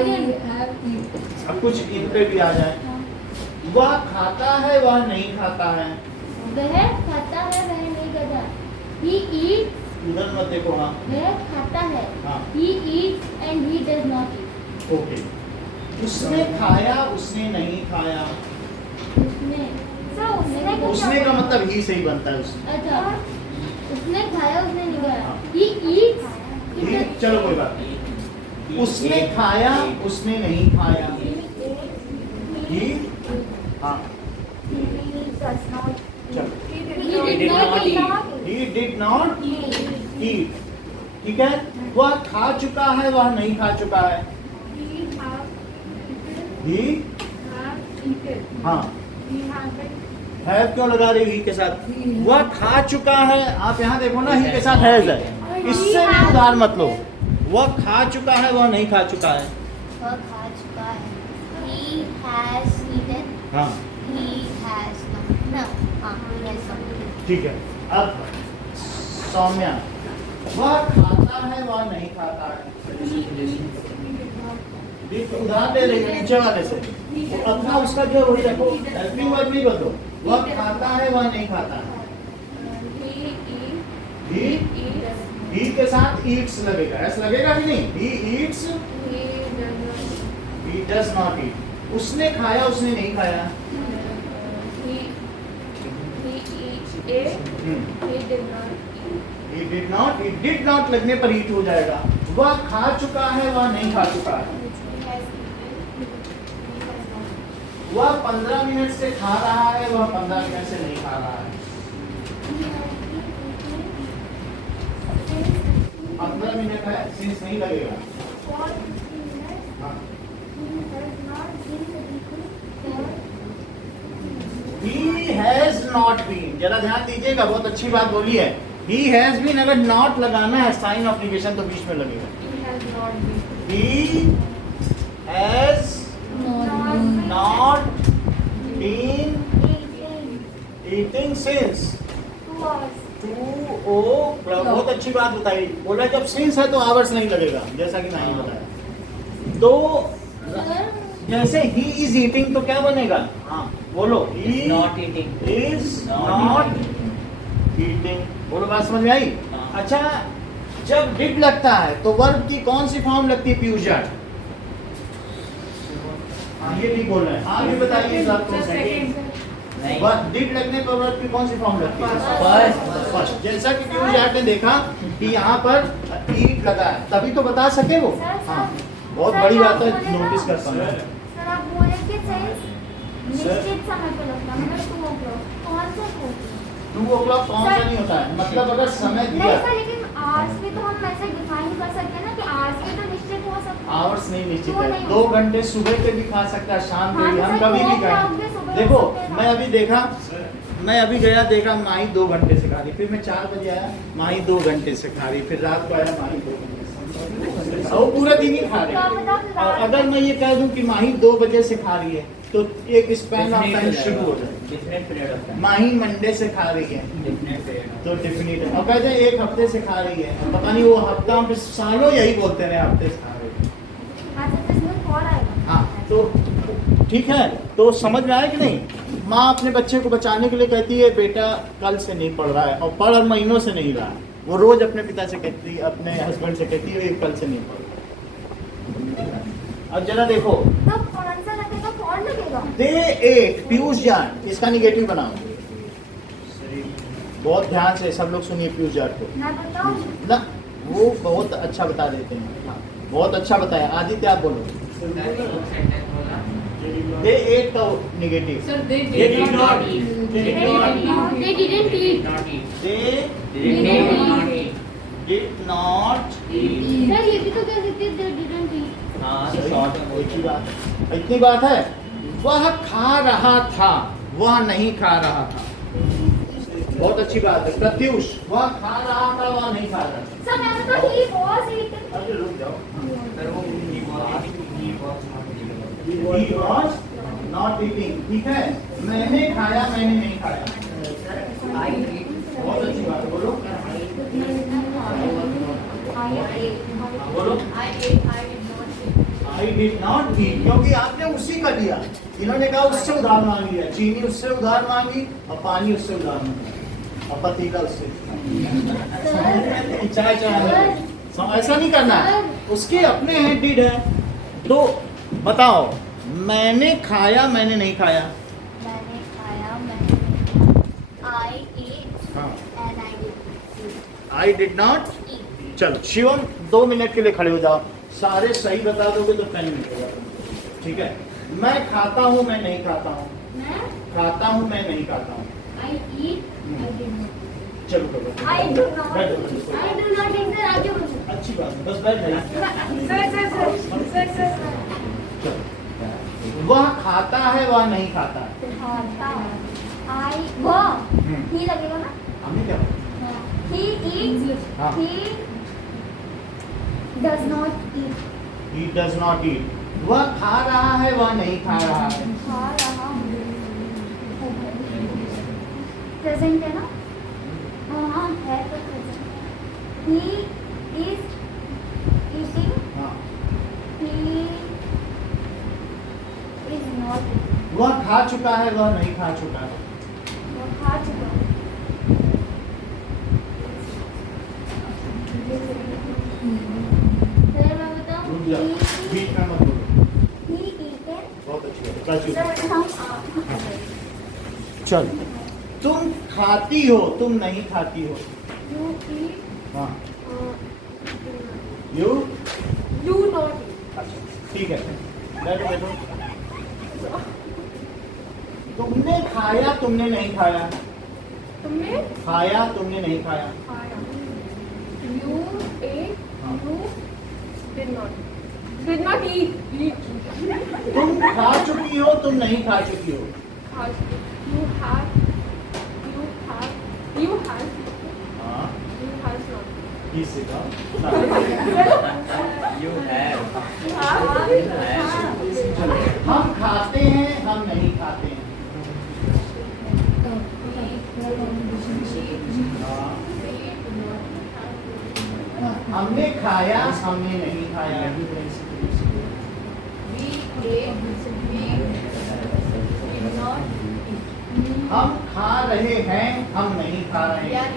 have eaten. अब कुछ इन पे भी आ जाए। वह खाता है वह नहीं खाता है। वह खाता है वह नहीं खाता। He eats. उधर मत देखो। हाँ, वह खाता है। हाँ। He eats and he does not eat. Okay. उसने खाया उसने नहीं खाया। उसने का मतलब ही से ही बनता है। उसने, अच्छा, उसने खाया उसने नहीं खाया। हाँ। He eats. ही, चलो कोई बात नहीं। उसने खाया उसने नहीं खाया। ही, हाँ, चलो। He did not eat. He did not eat, ठीक है। वह खा चुका है वह नहीं खा चुका है। ही, हाँ, हैव क्यों लगा रही ही के साथ? वह खा चुका है, आप यहाँ देखो ना, ही के साथ हैज है, इससे भी उधार मत लो। वह खा चुका है वह नहीं खा चुका है। वह खा चुका है। He has eaten. हाँ, He has not. No. हाँ, he has not. ठीक है। अब सौम्या, वह खाता है वह नहीं खाता है। उधार ले रही है नीचे वाले से, तो अपना उसका जो वही रखो, हेल्पिंग वर्ब नहीं बदलो। वह खाता है वह नहीं खाता है। ही के साथ ईट्स लगेगा, ऐसा लगेगा कि नहीं? He eats, he does not eat. उसने खाया उसने नहीं खाया। He did not, he did not लगने पर ईट हो जाएगा। वह खा चुका है वह नहीं खा चुका है। वह 15 मिनट से खा रहा है वह 15 मिनट से नहीं खा रहा है। 15 मिनट है, सिंस नहीं लगेगा। हाँ। He has not been, जरा ध्यान दीजिएगा, बहुत अच्छी बात बोली है। ही हैज बीन, अगर नॉट लगाना है साइन ऑफ निगेशन तो बीच में लगेगा. He has not been. He has not been eating since 2 hours. 2 बहुत अच्छी बात बताई. बोला जब सिंस है तो आवर्स नहीं लगेगा, जैसा कि मैंने बताया. तो जैसे ही इज ईटिंग तो क्या बनेगा? हाँ बोलो. ही Not eating. Is Not not eating. बोलो, बात समझ में आई? हाँ. अच्छा, जब डिड लगता है तो वर्ब की कौन सी फॉर्म लगती है पीयूष जाट? हाँ ये ठीक बोल रहे हैं. हाँ ये बताइए इस बात को. नहीं. डिड लगने पर वर्ब की कौन सी फॉर्म लगती है? First. फर्स्ट. जैसा कि पीयूष जाट ने देखा कि यहाँ पर ईट लगा है, तभी तो बता सके वो. हाँ बहुत बड़ी बात है, नोटिस करता हूँ. सर आप बोले कि सेंस निश्चित समय पे लगता है, मतलब 2 o'clock. कौन सा होता है? 2 o'clock कौन सा नहीं होता है, मतलब अगर समय नहीं दिया. सर, लेकिन आवर्स भी तो हम ऐसे डिफाइन कर सकते हैं ना कि आवर्स भी तो निश्चित हो सकते हैं. आवर्स नहीं निश्चित क्यों है. नहीं? 2 घंटे सुबह के भी खा सकता है, शाम के हाँ, भी, हम तो कभी सर, भी 2 o'clock भी खाएं. सुबह हो देखो सकते हैं ना. मैं अभी देखा, मैं अभी गया देखा माही 2 घंटे से खा रही, फिर मैं 4 बजे आया माही 2 घंटे से खा रही, फिर रात को आया माही 2 घंटे से. वो पूरा दिन ही खा रही है. और अगर मैं ये कह दूं कि माही 2 बजे से खा रही है तो एक स्पैन ऑफ टाइम शुरू हो जाए. Definite period of time. Mahi Monday से खा रही है Definite period of time. तो डेफिनेट है. और कहते हैं 1 हफ्ते से खा रही है, पता नहीं वो हफ्ता फिर सालों यही बोलते रहे हफ्ते से खा रही है. हाँ सर, तो इसमें कौन आएगा? हाँ तो ठीक है. तो समझ में आया कि नहीं? माँ अपने बच्चे को बचाने के लिए कहती है बेटा कल से नहीं पढ़ रहा है, और पढ़ महीनों से नहीं रहा है. वो रोज अपने पिता से कहती है, अपने हस्बैंड से कहती है कल से नहीं पढ़ रहा. अब जरा देखो, तो कौन सा लगेगा, कौन लगेगा? दे एट. पीयूष जाट, इसका निगेटिव बनाओ. बहुत ध्यान से सब लोग सुनिए पीयूष जाट को मैं बताऊँ? ना. वो बहुत अच्छा बता देते हैं. हाँ, बहुत अच्छा बताया. आदित्य आप बोलो. sentence बोला. दे एट का negative. Sir, they They did did not not eat. eat. They They did not eat. They didn't eat. Not eat. They Did not eat. Did not. Eat. Sir ये भी तो कह सकते हैं, they didn't eat. हाँ, short में एक ही बोला. बात. इतनी बात है. वह खा रहा था, वह नहीं खा रहा था. बहुत अच्छी बात है. प्रत्युष, वह खा रहा था, वह नहीं खा रहा था. सर मैं बताऊँ, he was eating. अरे रुक जाओ. सर वो he was not eating. He was not eating. ठीक है. मैंने खाया, मैंने नहीं खाया. I eat. बहुत अच्छी बात है. बोलो. बोलो. I did not eat. क्योंकि आपने उसी का दिया. इन्होंने कहा उससे उधार मांग लिया. चीनी उससे उधार मांगी और पानी उससे उधार मांगा और पतीला उससे. चाय चाय ऐसा नहीं करना है. उसके अपने हैं, डिड है. तो बताओ, मैंने खाया, मैंने नहीं खाया. मैंने खाया, मैंने I ate हाँ. and I did I did not. eat. चलो शिवम 2 मिनट के लिए खड़े हो जाओ. सारे सही बता दोगे तो 10 मिनट हो जाएगा. ठीक है. मैं खाता हूँ, मैं नहीं खाता हूँ. मैं खाता हूँ, मैं नहीं खाता हूँ. I eat. I did not. चलो करो. I do not. बैठो, बैठो. I do not eat. Sir आगे बोलो. अच्छी बात है, बस बैठ जाइए. Sir. चलो. वह खाता है, वह नहीं खाता है. खाता. I वह he लगेगा ना? हमें क्या? He eats. हाँ. He does not eat. He does not eat. वह खा रहा है, वह नहीं खा रहा है. खा रहा हूँ. प्रेजेंट है ना? हाँ है तो प्रेजेंट. He is eating. हाँ. He is not eating. वह खा चुका है, वह नहीं खा चुका है. वो खा चुका है. सर मैं बताऊँ. रुक जाओ. बीच में मत बोलो. He eaten. बहुत अच्छी बात है. सर बस हम चल. तुम खाती हो, तुम नहीं खाती हो. you eat. हाँ. uh, you. You not eat. अच्छा ठीक है. बैठो बैठो. तुमने खाया, तुमने नहीं खाया. तुमने खाया, तुमने नहीं खाया. खाया. You ate. हाँ. You did not. Did not eat. Eat. तुम खा चुकी हो, तुम नहीं खा चुकी हो. You have. You have. हाँ. ही सिखाओ। You have. हम खाते हैं, हम नहीं खाते हैं। हमने खाया, हमने नहीं खाया। हम खा रहे हैं, हम नहीं खा रहे हैं।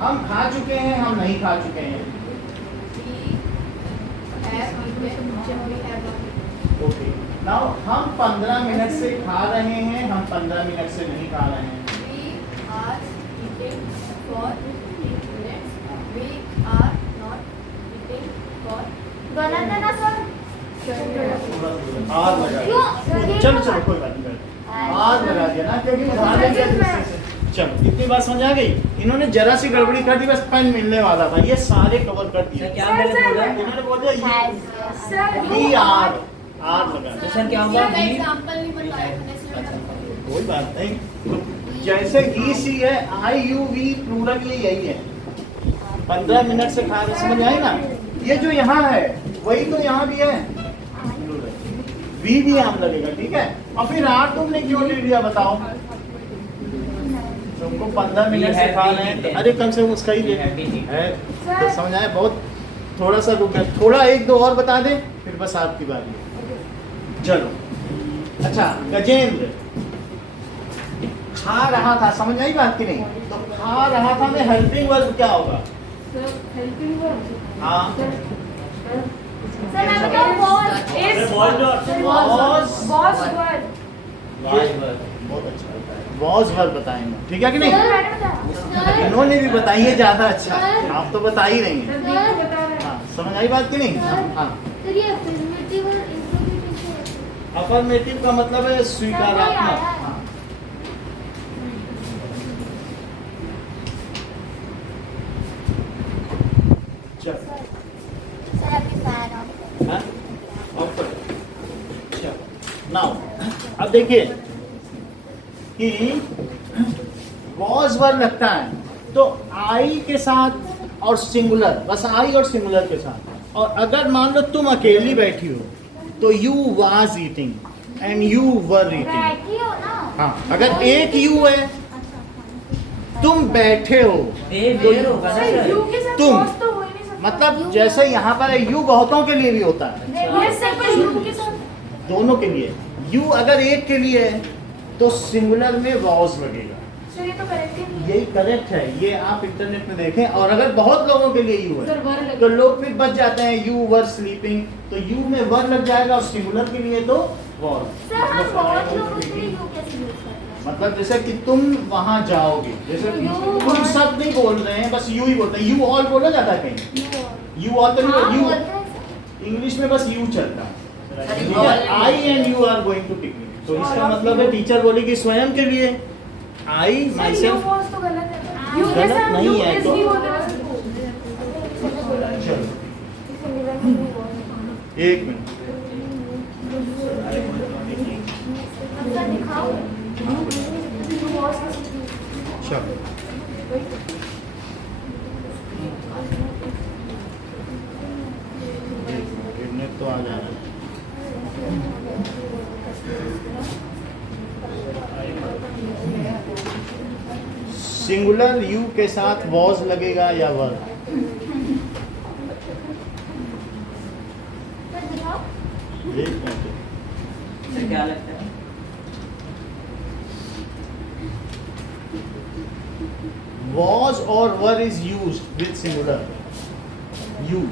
हम खा चुके हैं, हम नहीं खा चुके हैं। ओके, नाउ हम 15 मिनट से खा रहे हैं, हम 15 मिनट से नहीं खा रहे हैं। गलत है ना सर? आग लगा दिया। चलो चलो कोई बात नहीं, आग लगा दिया ना, क्योंकि उठा लेंगे दूसरे से। चलो इतनी बात समझ आ गई। इन्होंने जरा सी गड़बड़ी कर दी, बस पेन मिलने वाला था, ये सारे कवर कर दिए। क्या मैंने बोला? इन्होंने बोल दिया सर ये आग लगा तो दिया। सर क्या होगा? एग्जांपल नहीं बताया मैंने इसलिए कोई बात नहीं, जैसे ही सी है, आई यू वी प्लूरल ये यही है। 15 मिनट से खा रहे, समझ आई ना? ये जो यहाँ है वही तो यहाँ भी है, वी भी आम लगेगा, ठीक है। और फिर आर तुमने क्यों ले लिया बताओ? तुमको 15 मिनट से खा रहे हैं तो अरे कम से कम उसका ही ले है, तो समझ आए? बहुत थोड़ा सा रुक गया, थोड़ा एक दो और बता दे, फिर बस आपकी बारी। चलो अच्छा, गजेंद्र खा रहा था, समझ आई बात की नहीं? तो खा रहा था में हेल्पिंग वर्ब क्या होगा? हाँ सर मैं बताऊं was बहुत अच्छा बताया, वॉज वर्ब बताएंगे, ठीक है कि नहीं? इन्होंने भी बताई है, ज्यादा अच्छा, आप तो बता ही रही हैं। हाँ समझ आई बात की नहीं? हाँ सर ये अफर्मेटिव और इंट्रोगेटिव अफर्मेटिव का मतलब है स्वीकारात्मक। हाँ चल सर आपकी फैन ऑफ नाउ अब देखिए कि वॉज वर्ब लगता है तो आई के साथ और सिंगुलर, बस आई और सिंगुलर के साथ। और अगर मान लो तुम अकेली बैठी हो तो you was eating and you were eating. बैठी हो ना? हाँ, अगर एक यू है, तुम बैठे हो तो होगा ना सर सर? यू के साथ तुम was तो हो ही नहीं सकता। मतलब जैसे यहाँ पर है, यू बहुतों के लिए भी होता है, Yes, सर पर यू के साथ दोनों के लिए। यू अगर एक के लिए है तो सिंगुलर में वॉज लगेगा। सर ये तो करेक्ट ही नहीं है। यही करेक्ट है, ये आप इंटरनेट में देखें। और अगर बहुत लोगों के लिए यू सर है वर लगे। तो लोग फिर बच जाते हैं, यू वर स्लीपिंग, तो यू में वर लग जाएगा और सिंगुलर के लिए तो वॉज। सर हम बहुत लोगों के लिए यू कैसे यूज करते हैं? मतलब जैसे कि तुम वहां जाओगे, जैसे तो you तुम all- सब नहीं बोल रहे हैं, बस यू ही बोलते हैं। यू ऑल बोला जाता है कहीं? यू ऑल तो हाँ नहीं, यू बोलते हैं सर। इंग्लिश में बस यू चलता है। you all- I and you are going to picnic, तो इसका मतलब है टीचर बोलेगी स्वयं के लिए I myself yourself. was तो गलत है। यू के गलत साथ नहीं यू है is तो- भी होता है। चलो एक मिनट, सर दिखाओ। You was के साथ चलो इंटरनेट तो आ जा रहा है। सिंगुलर यू के साथ वॉज लगेगा या वर? सर दिखाओ। एक मिनट, सर क्या लगता है? was or were is used with singular you।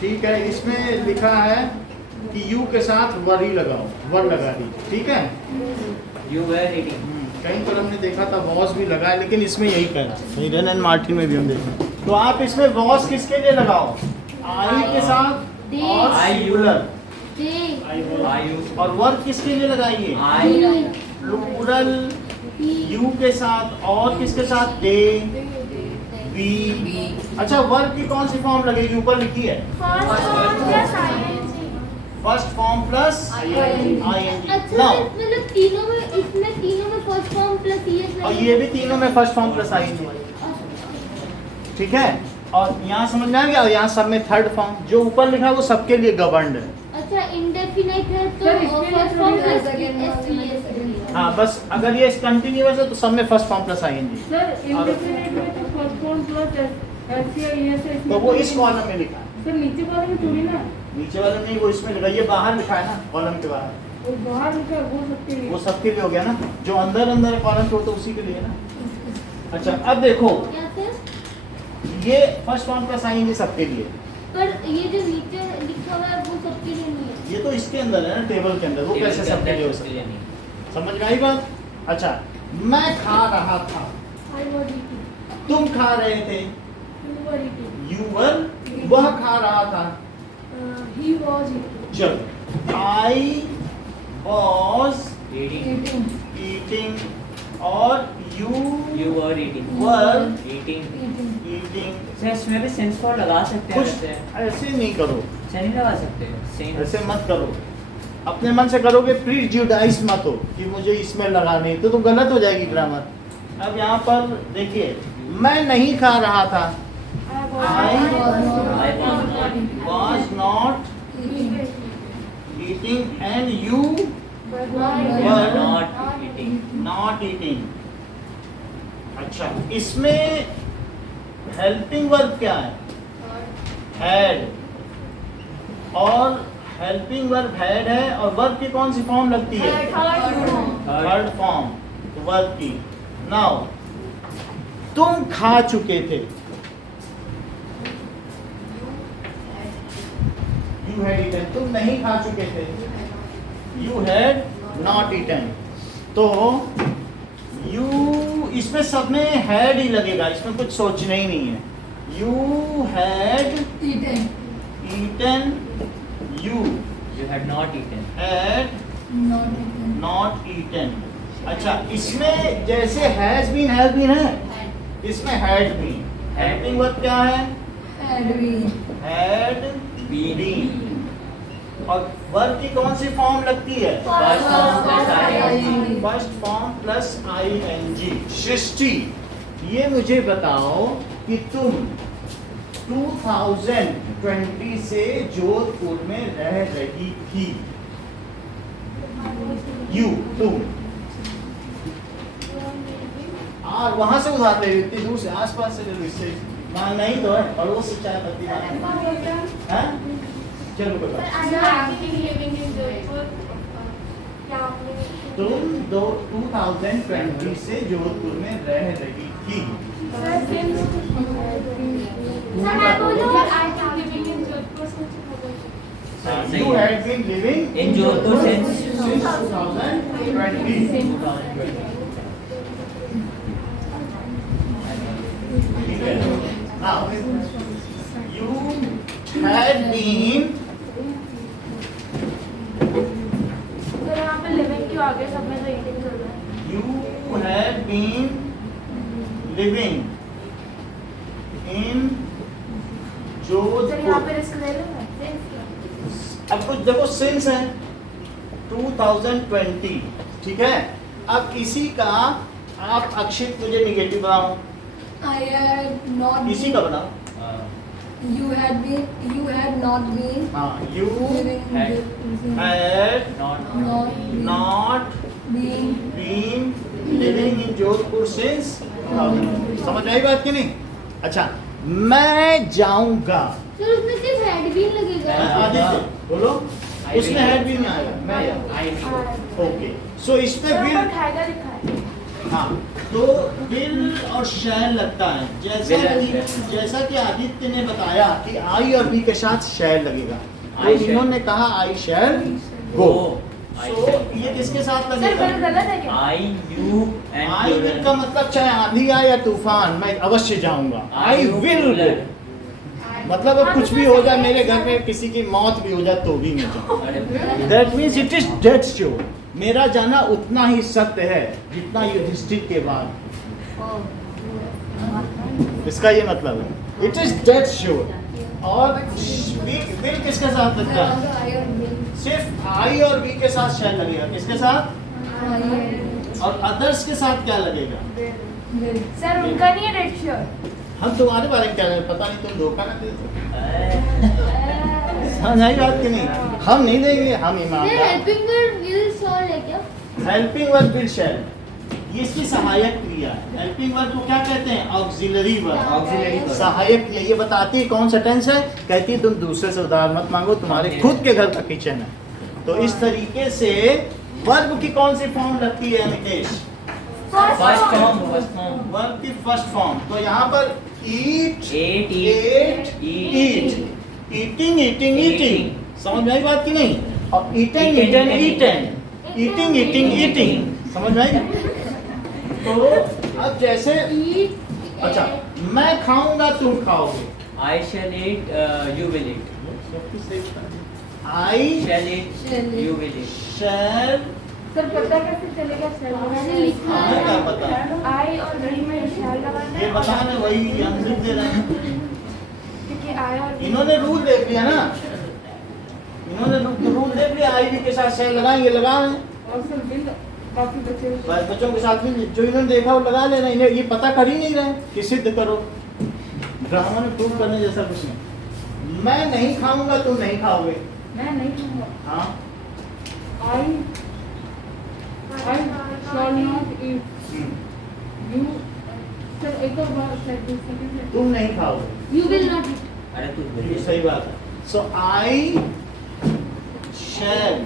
ठीक है, इसमें लिखा है कि यू के साथ वर ही लगाओ, वर लगा दीजिए, ठीक है। You were eating. कहीं पर हमने देखा था वॉस भी लगा है, लेकिन इसमें यही कह हिरन एंड मार्टिन में भी हम देखें तो आप इसमें वॉस किसके लिए लगाओ? आई के साथ और I, you। Singular, They Are you? और वर किसके लिए लगाइए? I. प्लूरल यू के साथ और किसके साथ? दे, वी। अच्छा, वर्ब की कौन सी फॉर्म लगेगी? ऊपर लिखी है फर्स्ट फॉर्म प्लस आईएनजी। अच्छा नाउ मतलब तीनों में, इसमें तीनों में फर्स्ट फॉर्म प्लस ईएस और ये भी तीनों में फर्स्ट फॉर्म प्लस आईएनजी, ठीक है। और यहाँ समझ में आ गया, और यहाँ सब में थर्ड फॉर्म जो ऊपर लिखा है वो सबके लिए गवर्नड है। अच्छा इंडेफिनाइट है तो सर, इसमें फर्स्ट फॉर्म थोड़ी प्लस ना ईएस। हाँ, बस अगर ये कंटिन्यूअस है तो सब में first form plus I N G. Sir indefinite में तो फर्स्ट फॉर्म प्लस एस है। तो वो इस कॉलम में लिखा है, सर नीचे वाले में थोड़ी ना, नीचे वाले नहीं, वो इसमें लिखा है। ये बाहर लिखा है ना, कॉलम के बाहर। वो बाहर लिखा है, वो सबके लिए। वो सबके लिए हो गया ना, जो अंदर अंदर कॉलम के हो तो उसी के लिए ना। अच्छा, अब देखो क्या सर? ये फर्स्ट फॉर्म प्लस आईएनजी सबके लिए, पर ये जो नीचे लिखा हुआ है वो सबके लिए नहीं है। ये तो इसके अंदर है ना, टेबल के अंदर। वो कैसे सबके लिए हो सकता है? समझ में आई बात? अच्छा, मैं खा रहा था, I was eating. तुम खा रहे थे, You were eating. You were, वह खा रहा था। He was eating. चलो, आई वॉज रीडिंग, ईटिंग और you you were reading, were reading. Eating. Sir इसमें भी सेंस कोड लगा सकते हैं कुछ वैसे। ऐसे नहीं करो, ऐसे नहीं लगा सकते सेंस। ऐसे मत करो। अपने मन से करोगे, प्रीजुडाइज मत हो कि मुझे इसमें लगानी है, तो गलत हो जाएगी ग्रामर। अब यहाँ पर देखिए, मैं नहीं खा रहा था, I was not eating and you were not eating. not eating। अच्छा, इसमें हेल्पिंग वर्ब क्या है? हैड। और हेल्पिंग वर्ब हैड है, और वर्ब की कौन सी फॉर्म लगती है? थर्ड फॉर्म वर्ब की। नाउ तुम खा चुके थे, यू हैड ईटन। तुम नहीं खा चुके थे, यू हैड नॉट ईटन। तो यू, इसमें सब में हैड ही लगेगा, इसमें कुछ सोचना ही नहीं है। You had eaten, you had not eaten, had not eaten. अच्छा, इसमें जैसे हैज बीन है, इसमें हैड बीन। हेल्पिंग वर्ब क्या है? Had been. और वर्ब की कौन सी फॉर्म लगती है? First form plus ING. First form plus ING. Srishti, ये मुझे बताओ कि तुम 2020 से जोधपुर में रह रही थी। यू, तुम। और वहां से उधार ले रही, इतनी दूर से, आसपास से ले लो, इससे मांग नहीं तो है, पड़ोस से चाय पत्ती मांग। हाँ? चलो कोई बात। तुम 2020 से जोधपुर में रह रही थी। You had been living In Jodhpur since 2020. ठीक है। Now, you had been यहाँ पे लिविंग क्यों आगे सब में तो ईटिंग चल रहा है। You had been living in sir यहाँ पे जोधपुर। रिस्क ले लो ना। अब कुछ देखो, सिंस है 2020, ठीक है। अब इसी का आप अक्षित मुझे निगेटिव बनाओ, I had not इसी का बनाओ। you had not been हाँ, you living had not not being been living in Jodhpur since 2000। समझ आई बात कि नहीं? अच्छा, मैं जाऊंगा। सर उसमें सिर्फ हेड बीन लगेगा। आदित्य बोलो, उसमें हैड भी नहीं आएगा, मैं जाऊंगा। ओके, सो इसमें यहाँ विल, पर खाएगा लिखा है। हाँ, तो विल और शैल लगता है। जैसा कि आदित्य ने बताया कि आई और बी के साथ शैल लगेगा, तो I shall। इन्होंने कहा आई शैल गो। I so shall। ये किसके साथ सर लगेगा? बिल गलत है क्या? आई यू एंड आई विल का मतलब चाहे आंधी आए या तूफान, मैं अवश्य जाऊंगा। आई विल गो, मतलब अब कुछ भी हो जाए, मेरे घर में किसी की मौत भी हो जाए तो भी मैं जाऊँ। That means it is dead sure. मेरा जाना उतना ही सत्य है जितना युधिष्ठिर के बाद। इसका ये मतलब है इट इज डेड श्योर। और विल किसके साथ लगता है? सिर्फ आई और वी के साथ शैल लगेगा। किसके साथ? और अदर्स के साथ क्या लगेगा? सर उनका नहीं है डेड श्योर। हम तुम्हारे बारे में क्या जाने, पता नहीं तुम धोखा ना दे दो। समझ आई बात कि नहीं? हम नहीं देंगे, हम ईमानदार। हेल्पिंग वर्ड विल शॉल है क्या? हेल्पिंग वर्ब विल शैल ये इसकी सहायक क्रिया है। हेल्पिंग वर्ब को क्या कहते हैं? Auxiliary verb. Auxiliary verb. सहायक क्रिया। ये बताती है कौन सा टेंस है। कहती है तुम दूसरे से उधार मत मांगो, तुम्हारे खुद के घर का किचन है। तो इस तरीके से वर्ब की कौन सी फॉर्म लगती है अमितेश? First form. वर्ब की फर्स्ट फॉर्म। तो यहाँ पर ईट, Ate, ate, eat, eat, eating, eating, eating। समझ में आई बात की नहीं? और eaten, Eaten, eaten, eaten, eaten, eating, eating, eating। समझ में आई? तो अब जैसे अच्छा मैं खाऊंगा तुम खाओगे। I shall eat, you will eat. I Shall eat, you will eat. Shall sir पता कैसे चलेगा शैल मैंने लिखा हमें क्या पता? आई और वी में शैल लगाना ये है बता रहे वही हम लिख दे रहे हैं। क्योंकि आई और V- इन्होंने रूल देख लिया ना, इन्होंने रूल देख लिया। आई भी के साथ शैल लगाएंगे, लगा रहे हैं। और सर बिल बाकी बचे हुए- बस बच्चों के साथ भी जो इन्होंने देखा वो लगा लेना। इन्हें ये पता कर ही नहीं रहे कि सिद्ध करो। ड्रामा में प्रूव करने जैसा कुछ नहीं। मैं नहीं खाऊंगा तुम नहीं खाओगे। मैं नहीं खाऊंगा। हाँ I shall not eat. You sir एक और बार सेकंड है। तुम नहीं खाओगे, You will not eat. अरे तू ये सही बात है। सो आई शैल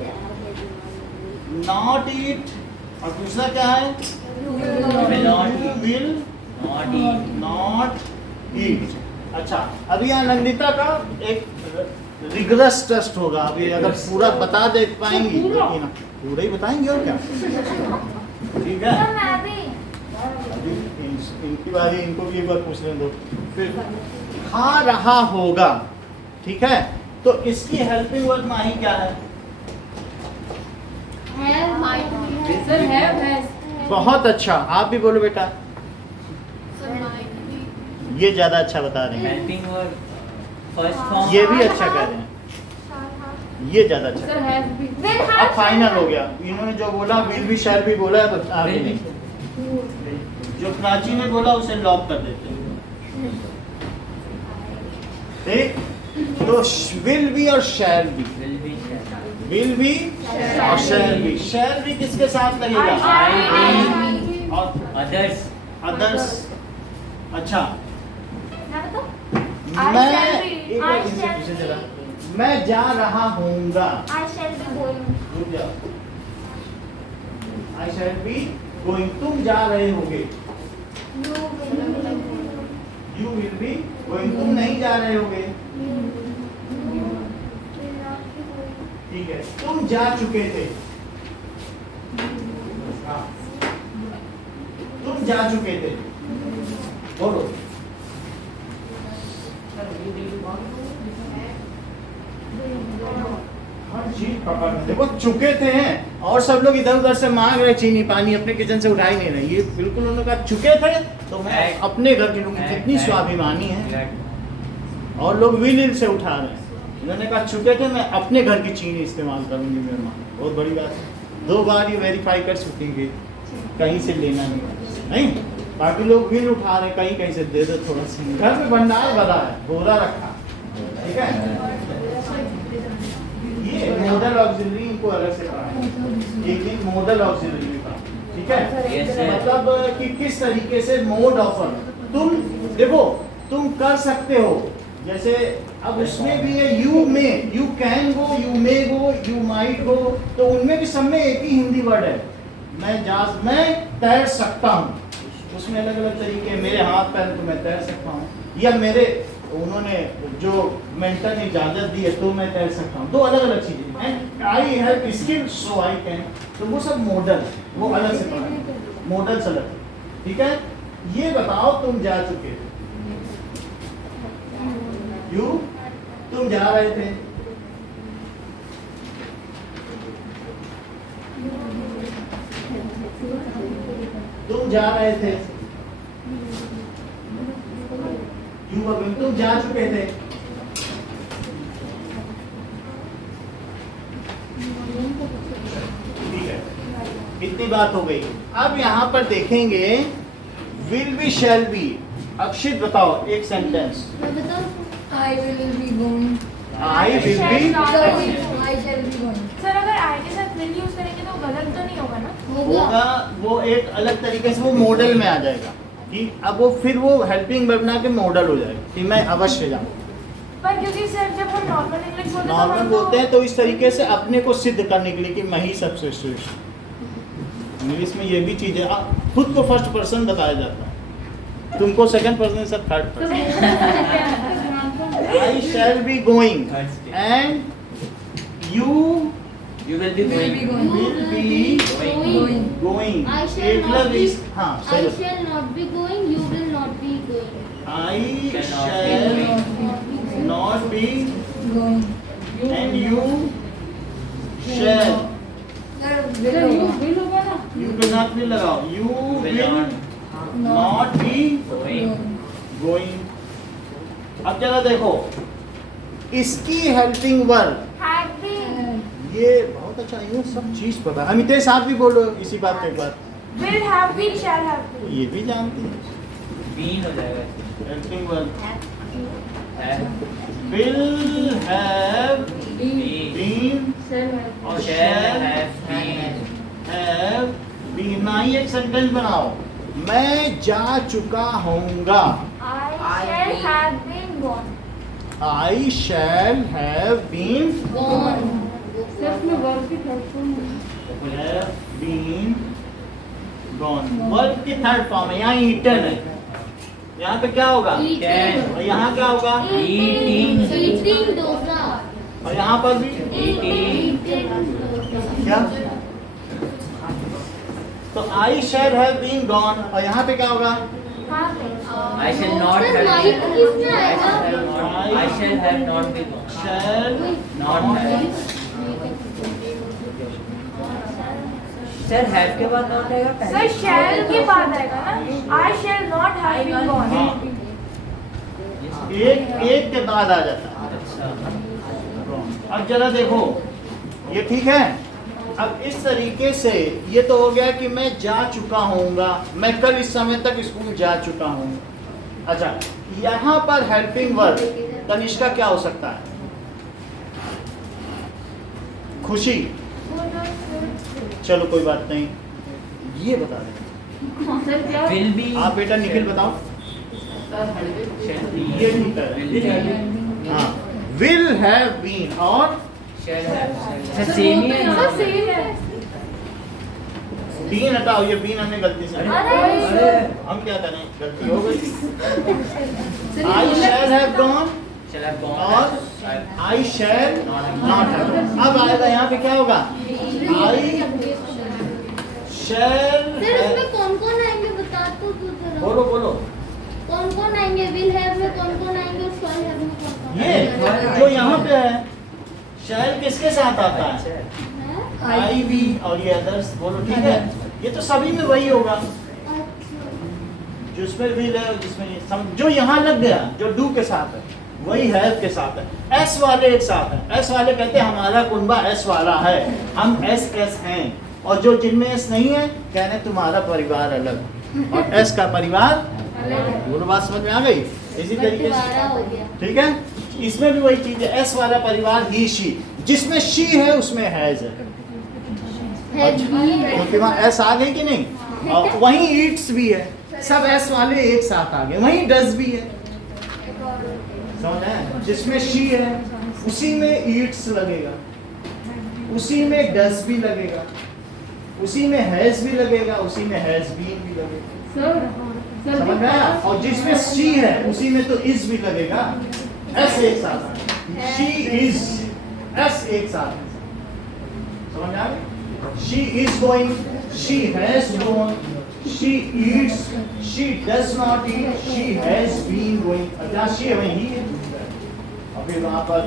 नॉट ईट। और दूसरा क्या है? will not eat. Will Not eat. Not eat. अच्छा अभी यहाँ नंदिता का एक रिगरस टेस्ट होगा। अभी अगर पूरा बता दे पाएंगी तो कि ना पूरा ही बताएंगे और क्या। ठीक है सर मैं भी अभी इनकी बारी, इनको भी एक बार पूछ लेने दो। फिर खा रहा होगा, ठीक है। तो इसकी हेल्पिंग वर्ब माही क्या है? Have, might be. Sir have has. बहुत अच्छा, आप भी बोलो बेटा। Sir, might be. ये ज्यादा अच्छा बता रहे हैं, Helping verb, first form. ये भी अच्छा कह रहे हैं, ये ज्यादा अच्छा। सर हैज भी। विल अब फाइनल हो गया। इन्होंने जो बोला विल भी शैल भी बोला है तो आगे Will नहीं। be. जो प्राची ने बोला उसे लॉक कर देते हैं। ठीक, तो विल भी और शैल भी, Will be, shall. विल भी और शैल भी। शैल भी किसके साथ लगेगा? I will. और Others. अदर्स। अच्छा मैं बताऊं? I मैं shall be. एक बार I इनसे shall पूछे be. जरा, मैं जा रहा हूँगा। I shall be going. रुक जाओ। I shall be going, तुम जा रहे होगे। You will be You will be going, तुम नहीं जा रहे होगे। ठीक है, तुम जा चुके थे। हाँ, तुम जा चुके थे। बोलो। हर चीज पकड़ में। देखो चुके थे हैं और सब लोग इधर उधर से मांग रहे चीनी पानी, अपने किचन से उठा ही नहीं रहे। ये बिल्कुल उन्होंने कहा चुके थे तो मैं अपने घर के लोग कितनी स्वाभिमानी है। Glad. और लोग विल से उठा रहे हैं। इन्होंने कहा चुके थे, मैं अपने घर की चीनी इस्तेमाल करूंगी मेहमान। बहुत बड़ी बात है। 2 बार ये वेरीफाई कर चुकी कि कहीं से लेना नहीं। बाकी लोग विल उठा रहे, कहीं कहीं से दे दो थोड़ा सा। घर में भंडार भरा है, बोरा रखा, ठीक है। ये मॉडल ऑक्सिलरी इनको अलग से पढ़ा है, एक दिन मॉडल ऑक्सिलरी का, ठीक है। Yes, sir. मतलब कि किस तरीके से मोड ऑफर तुम देखो तुम कर सकते हो। जैसे अब उसमें भी है यू में, you can go, you may go, you might go. तो उनमें भी सब में एक ही हिंदी वर्ड है। मैं तैर सकता हूँ, उसमें अलग अलग तरीके हैं। मेरे हाथ पैर तो मैं तैर सकता हूँ, या मेरे उन्होंने जो मेंटर ने इजाजत दी है तो मैं तैर सकता हूँ। 2 अलग अलग चीजें हैं। I have skill so I can, तो वो सब मॉडल, वो अलग से पढ़ा, मॉडल से अलग, ठीक है। ये बताओ तुम जा चुके थे, यू तुम जा रहे थे, तुम जा रहे थे, तुम जा चुके थे। ठीक है, इतनी बात हो गई। अब यहाँ पर देखेंगे विल बी शैल बी। अक्षित बताओ एक sentence. I will be going. I will be I shall be going. Sir अगर आई के साथ विल यूज करेंगे तो गलत तो नहीं होगा ना? होगा, वो एक अलग तरीके से वो मॉडल में आ जाएगा कि अब वो फिर वो हेल्पिंग वर्ब बना के मॉडल हो जाएगा कि मैं अवश्य जाऊँ। पर क्योंकि सर जब हम नॉर्मल इंग्लिश बोलते हैं तो नॉर्मल हम बोलते हैं तो इस तरीके से अपने को सिद्ध करने के लिए कि मैं ही सबसे श्रेष्ठ। इंग्लिश में ये भी चीज़ है, खुद को फर्स्ट पर्सन बताया जाता है, तुमको सेकंड पर्सन सब third person. I shall be going and you You will be Will be going. going. Will be Going. Going. I shall not be. हाँ I सही। shall not be going. You will not be going. I Shall shall Not be not going. Be and you shall. Sir, sir will you होगा. Will होगा ना? You के साथ भी लगाओ, you Will will not. Not be Going. Going. अब जरा देखो इसकी हेल्पिंग वर्ब, हैव बीन, ये बहुत अच्छा, ये सब चीज पता है। अमितेश आप भी बोलो इसी बात पे एक बार। Will have been, shall have been. ये भी जानती है Been हो जाएगा। Helping verb. Have will have been. Been shall है। और Shall shall have been. Have been. ना ही एक सेंटेंस बनाओ, मैं जा चुका होऊंगा। I shall have been gone. I shall have been sir इसमें वर्ब की third form have been gone। Verb की थर्ड फॉर्म है, यहाँ ईटन है, यहाँ पे क्या होगा Eating. और यहाँ क्या होगा Eating. Eating dosa. और यहाँ पर भी Eating. Eating क्या? dosa. तो आई शैल हैव बीन गॉन और यहाँ पे क्या होगा कहाँ पे? I shall not Sir, have night been. किसमें I आएगा? shall not. I shall have not been gone. Shell Not have. Sir, have के बाद not आएगा सर पहले? शैल के बाद आएगा ना? I shall not have been gone. हाँ। एक के बाद आ जाता है। अच्छा। अब जरा देखो ये ठीक है। अब इस तरीके से ये तो हो गया कि मैं जा चुका होऊंगा, मैं कल इस समय तक स्कूल जा चुका हूँ। अच्छा, यहाँ पर हेल्पिंग वर्ब तनिष्का क्या हो सकता है? खुशी, चलो कोई बात नहीं, ये बता दें। सर क्या? Will be. आप बेटा निखिल बताओ। Shall be. ये ठीक है। Will be. हाँ, विल हैव बीन और Shall have. Sir, same ही है ना? सर सेम है। बीन हटाओ, ये बीन हमने गलती से अरे। हम क्या करें, गलती हो गई। I shall have gone Shall have gone. और आई शैल नॉट हैव। अब आएगा यहाँ पे क्या होगा, आई शैल सर इसमें कौन कौन आएंगे बता तो तू जरा। बोलो बोलो। कौन कौन आएंगे? विल हैव में कौन कौन आएंगे और शैल हैव में कौन कौन? ये जो यहाँ पे है, शैल किसके साथ आता है? है? आई भी और ये अदर्स, बोलो ठीक है। ये तो सभी में वही होगा, अच्छा। जिसमें विल है जिसमें ये जो यहाँ लग गया, जो डू के साथ है वही हैव के साथ है। एस वाले एक साथ है, एस वाले कहते हैं हमारा कुनबा एस वाला है, हम एस एस हैं। और जो जिनमें एस नहीं है कहने तुम्हारा परिवार अलग और एस का परिवार बोलो। बात समझ में आ गई? इसी तरीके बंटवारा हो से गया। ठीक है, इसमें भी वही चीज है। एस वाला परिवार ही शी, जिसमें शी है उसमें हैज है। Have been. क्योंकि वहाँ एस आ गई कि नहीं, और वहीं ईट्स भी है, सब एस वाले एक साथ आ गए। वहीं डज भी है, समझ आया? जिसमें शी है उसी में ईट्स लगेगा, उसी में डज भी लगेगा, उसी में हैज भी लगेगा, उसी में हैज बीन भी लगेगा। सर समझ में आया? और जिसमें शी है उसी में तो इज भी लगेगा। एस एक साथ, शी इज, एस एक साथ, समझ में आ गई? She is going, she has gone, she eats, she does not eat, she has been going। अच्छा she है वही है, और फिर वहाँ पर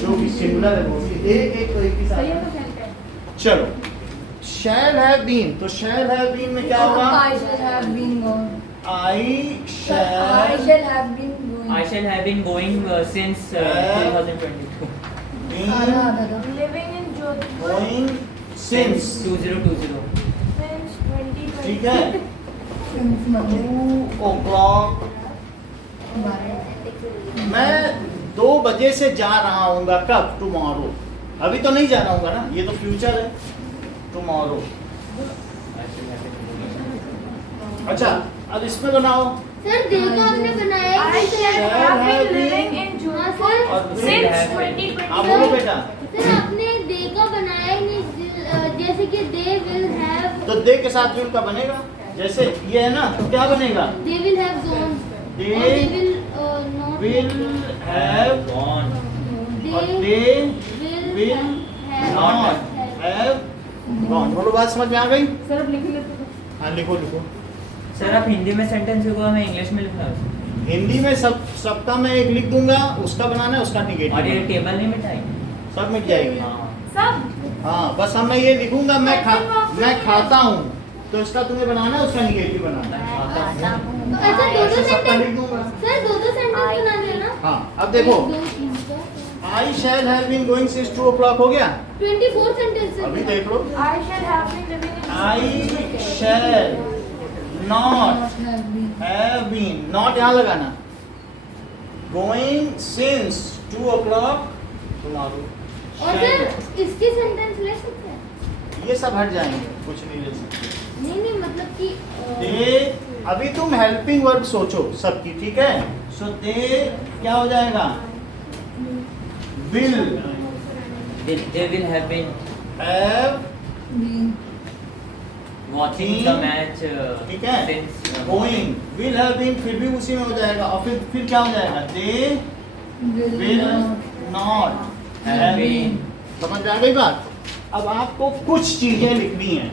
जो भी सिंगुलर है वो भी एक एक तो एक ही साथ। चलो शैल हैव बीन, तो शैल हैव बीन में क्या होगा? I shall have been gone. I I shell shall have been going. I shall have been going since 2022. आधा आधा Living in Jodhpur going since, 2020. since 2020. ठीक है, since Monday. 2 o'clock। मैं 2 बजे से जा रहा हूँगा, कब? टुमारो। अभी तो नहीं जा रहा हूँगा ना, ये तो फ्यूचर है, tomorrow. I shall have been अच्छा, अब इसमें बनाओ। सर दे को आपने बनाया I है shall sir? have been living in हाँ Jodhpur सर। और will since have been. 2020. हाँ बोलो बेटा। सर आपने दे का बनाया ही नहीं, जैसे कि दे विल हैव, तो दे के साथ विल का बनेगा, जैसे ये है ना, तो क्या बनेगा? They will have gone, They और they will not will have, gone. और they will will not have gone. बोलो, बात समझ में आ गई? सर अब लिख लेते हैं। हाँ लिखो लिखो। सर आप हिंदी में सेंटेंस लिखो, हमें इंग्लिश में लिखना है। हिंदी में सबका मैं एक लिख दूंगा, उसका बनाना है, उसका और ये निगेटिव, टेबल नहीं मिटाई। सब मिट जाएगी। हाँ। सब हाँ, बस हम मैं ये लिखूंगा, मैं खाता हूँ, तो इसका तुम्हें बनाना है, उसका निगेटिव बनाना है। अच्छा दो ऐसे सबका सेंटेंस, लिख दूंगा। सर दो सेंटेंस बनाने हैं ना? हाँ, अब देखो, 1 2 3 4 I shall have been going since 2 o'clock हो गया। 24 सेंटेंस अभी देख लो, I shall have been living in I shall not Not have been. Have been, not यहाँ लगाना, गोइंग सिंस 2 o'clock टुमारो। और सर इसके सेंटेंस ले सकते हैं? ये सब हट जाएंगे, कुछ नहीं ले सकते। नहीं मतलब कि दे, अभी तुम हेल्पिंग वर्ब सोचो सबकी, ठीक है? सो दे क्या हो जाएगा? Will They will have been have Been. watching Been. the match ठीक है, since going, will have been फिर भी उसी में हो जाएगा, और फिर क्या हो जाएगा? They Will will not. Not have have been. been. समझ में आ गई बात? अब आपको कुछ चीजें लिखनी है,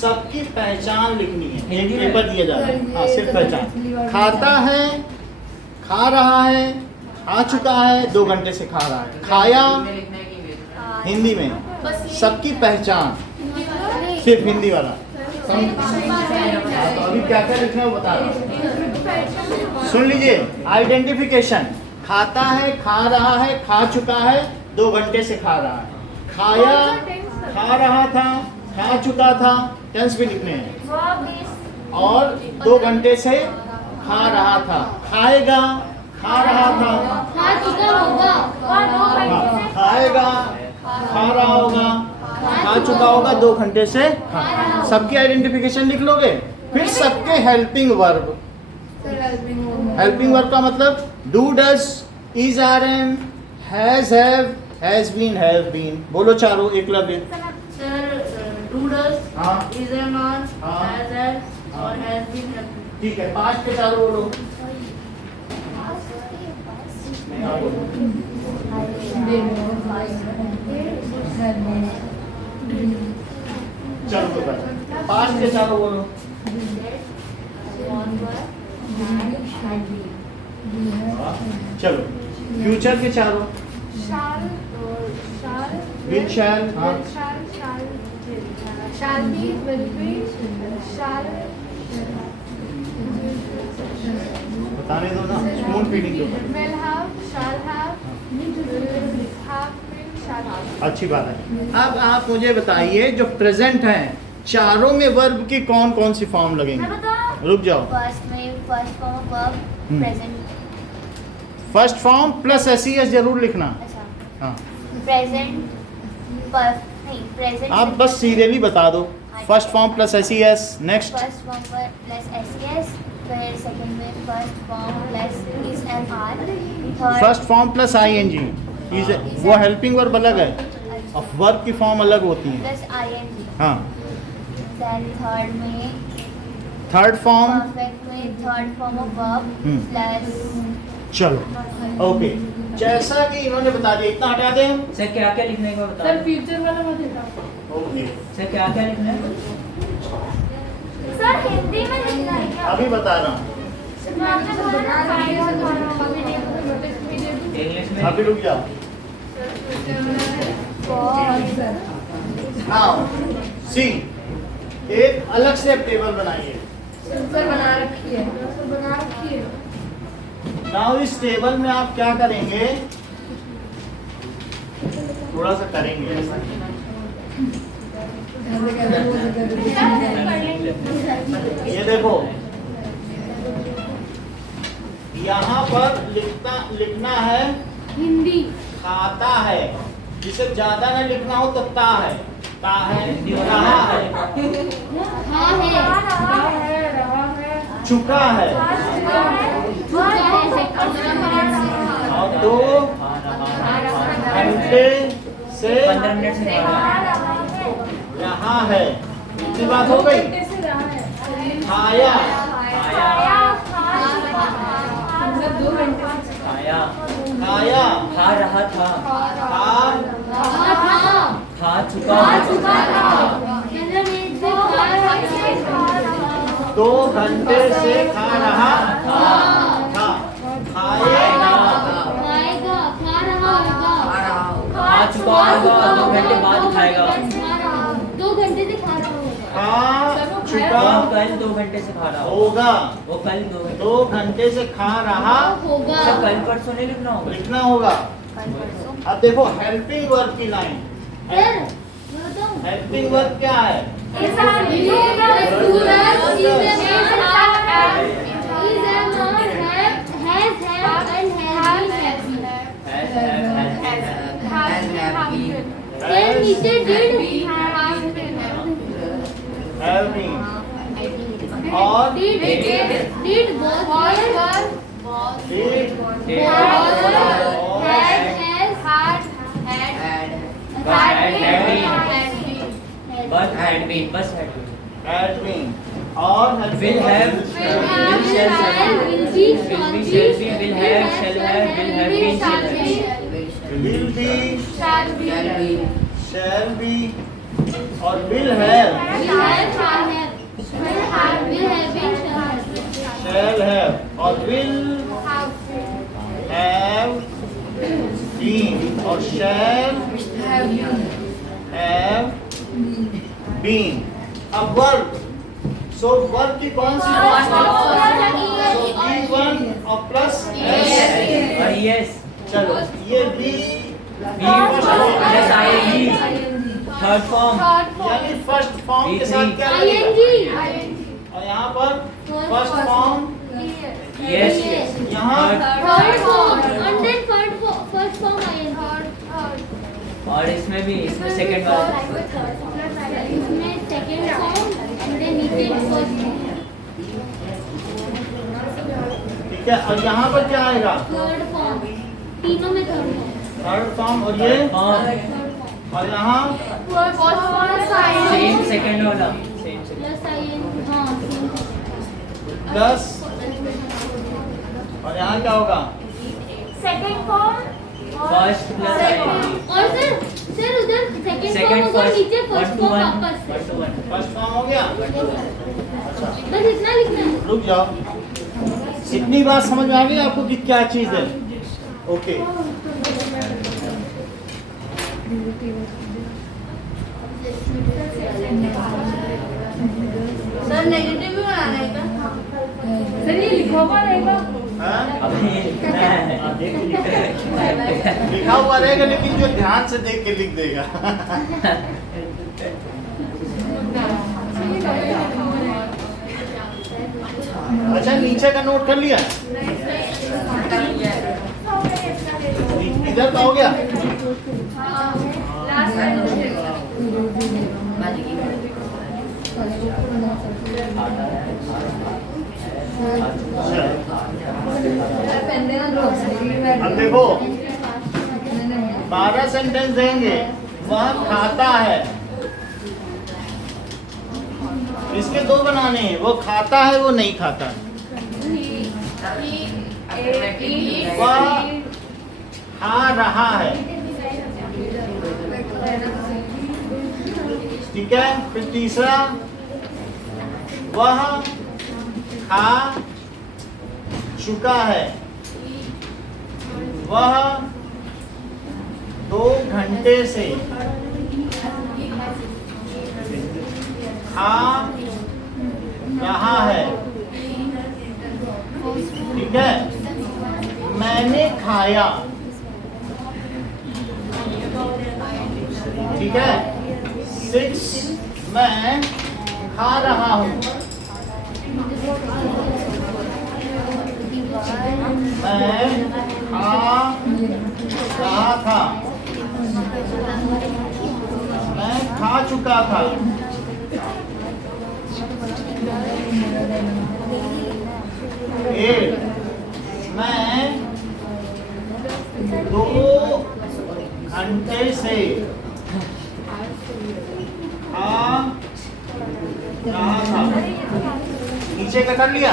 सबकी पहचान लिखनी है, एक हिंदी में? पेपर दिया जा रहा है। सर, हाँ, ये सिर्फ तो पहचान। पिछली बार खाता है, खा रहा है, खा चुका है, 2 घंटे से खा रहा है, खाया हिंदी में, सबकी पहचान सिर्फ हिंदी वाला। तो अभी क्या क्या लिखना है वो बता रहा हूँ, सुन लीजिए। आइडेंटिफिकेशन, खाता है, खा रहा है, खा चुका है, 2 घंटे से खा रहा है, खाया, खा रहा था, खा चुका था, टेंस भी लिखने हैं, verb is और 2 घंटे से खा रहा था, खाएगा, खा रहा था, खा चुका होगा, हाँ, खाएगा, खा रहा होगा, खा चुका होगा, 2 घंटे से सबकी आइडेंटिफिकेशन लिख लोगे। फिर सबके helping verb, Sir, helping woman. Helping verb का मतलब do, does, is, are, am, has, have been, have been. बोलो चारों, एकलव्य। हाँ हाँ और has been ठीक है, 5 के चारों बोलो। हाँ, बोलो। They were. Had been. चलो तो बस 5 के चारों बोलो। हाँ, चलो फ्यूचर के चारों, shall, shall, विल, शैल। हाँ, shall be, will be, shall, बताने दो ना, स्पून फीडिंग दो। will have, shall have, will have been, shall have. अच्छी बात है। अब आप मुझे बताइए, जो प्रेजेंट हैं चारों में वर्ब की कौन कौन सी फॉर्म लगेंगे? रुक जाओ। फर्स्ट में first form of verb present, first form plus S जरूर लिखना। अच्छा हाँ, प्रेजेंट नहीं प्रेजेंट आप बस सीरियली बता दो। First form plus S, next first form पर प्लस एस, फिर सेकंड में first form plus is and are, third first form plus ING, वो हेल्पिंग वर्ब अलग है, और वर्ब की फॉर्म अलग होती है। प्लस आईएनजी, हाँ, देन थर्ड में थर्ड फॉर्म। परफेक्ट में third form of verb plus, चलो ओके, जैसा कि इन्होंने बता दिया, इतना हटा दें। सर क्या क्या लिखने का बता सर फ्यूचर वाला मत हटाओ। ओके, सर क्या क्या लिखना है? सर हिंदी में लिखना है क्या? अभी बता रहा हूँ। मैं आपने बोला ना फाइल और कॉलम इंग्लिश में अभी रुक जाओ। नाउ सी, एक अलग से टेबल बनाइए। सर बना रखी है, सर बना रखी है। नाउ इस टेबल में आप क्या करेंगे, थोड़ा सा करेंगे ऐसा। ये देखो यहाँ पर लिखना है हिंदी खाता है, जिसे ज्यादा न लिखना हो तो ता है, रहा है, रहा है, चुका है, और 2 घंटे से 15 मिनट से यहाँ है। इतनी बात हो गई। खाया, मतलब 2 घंटे से खाया, खाया, खा रहा था, खा चुका, 2 घंटे से खा रहा था, खाएगा, खा चुका होगा, 2 घंटे बाद खाएगा। 2 घंटे से खा रहा होगा। खा वो चुका कल 2 घंटे से खा रहा होगा, वो कल 2 घंटे 2 घंटे से खा रहा अच्छा, कल परसों नहीं लिखना होगा। लिखना होगा। अब देखो हेल्पिंग वर्ब की लाइन, हेल्पिंग वर्ब क्या है? Having और did But had been, bus had been. had been और Will have, will shall have, will be, shall be, will have, shall have, will have been, shall have. will be, shall be और will have, shall have और will have been और shall have been। अब verb, सो verb की कौन सी B1 और plus S। Yes. चलो ये be Yes, ING. Third form. यानी फर्स्ट फॉर्म के साथ क्या लगेगा? और यहाँ पर फर्स्ट फॉर्म, Yes. यहाँ और इसमें भी, इसमें सेकंड वाला। ठीक है, और यहाँ पर क्या आएगा? तीनों में थर्ड थर्ड फॉर्म और ये हाँ, और यहाँ सेम सेकंड वाला, सेम सेकंड। प्लस और यहाँ क्या होगा? Second form first plus ING। और सर उधर सेकंड सेकंड फॉर्म होगा, नीचे फर्स्ट फर्स्ट 1 to फॉर्म 1 वापस से। 1 to 1। फर्स्ट फॉर्म हो गया। बस इतना लिखना है। रुक जाओ, इतनी बात समझ में आ गई आपको कि क्या चीज है? ओके सर नेगेटिव भी बनाना है क्या? सर ये लिखा हुआ रहेगा। हाँ? अब ये लिखना है। लिखा हुआ रहेगा लेकिन जो ध्यान से देख के लिख देगा। अच्छा नीचे का नोट कर लिया? इधर का हो गया? अब देखो 12 सेंटेंस देंगे, वह खाता है, इसके 2 बनाने हैं, वो खाता है वो नहीं खाता। वह खा रहा है, ठीक है। फिर तीसरा, वह खा चुका है, वह 2 घंटे से खा रहा है, ठीक है। मैंने खाया, ठीक है। 6 मैं खा रहा हूँ, मैं खा रहा था, मैं खा चुका था। 8 मैं 2 घंटे से खा रहा था। नीचे का कर लिया,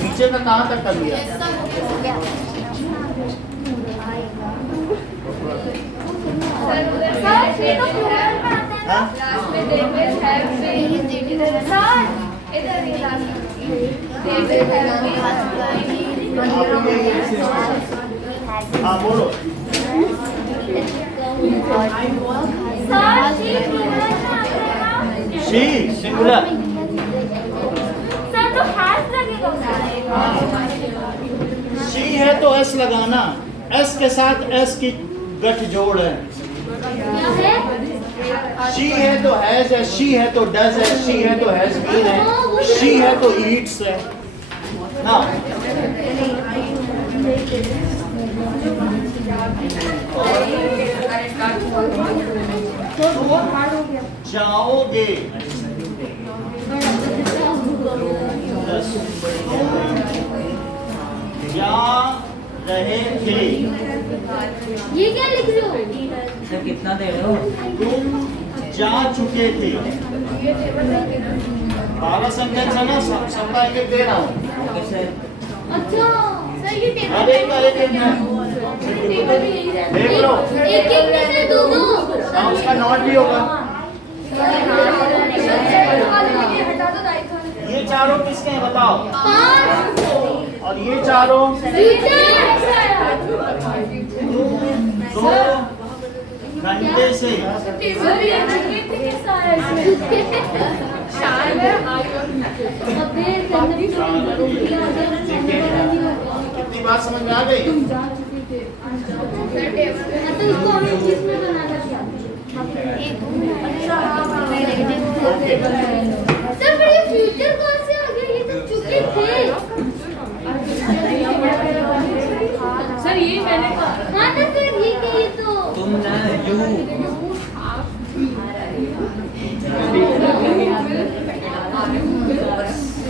नीचे का कहाँ तक कर लिया? हाँ? हाँ बोलो। She singular. शी है तो एस लगाना, एस के साथ एस की गठजोड़ है। शी है तो हैज है, शी है तो डज है, शी है तो हैज बीन है, शी है तो ईट्स है ना। जाओगे, जा रहे थे, ये क्या लिख रहे हो? सर कितना दे रहे हो? तुम जा चुके थे। 12 सेंटेंस है ना, सबका एक दे रहा हूँ। Okay sir. अच्छा सर ये टेबल अरे एक देख लो, एक में से दोनों। हाँ, उसका नॉट भी होगा। ये चारों किसके हैं बताओ? 5 और ये चारों फ्यूचर 2 घंटे से। कितनी बात समझ में आ गई? इसको हमें किस में बनाना चाहिए? सर पर ये फ्यूचर कौन से आ गया? ये तो चुके थे। सर ये मैंने कहा। हाँ ना सर ये क्या, ये तो तुम ना यू।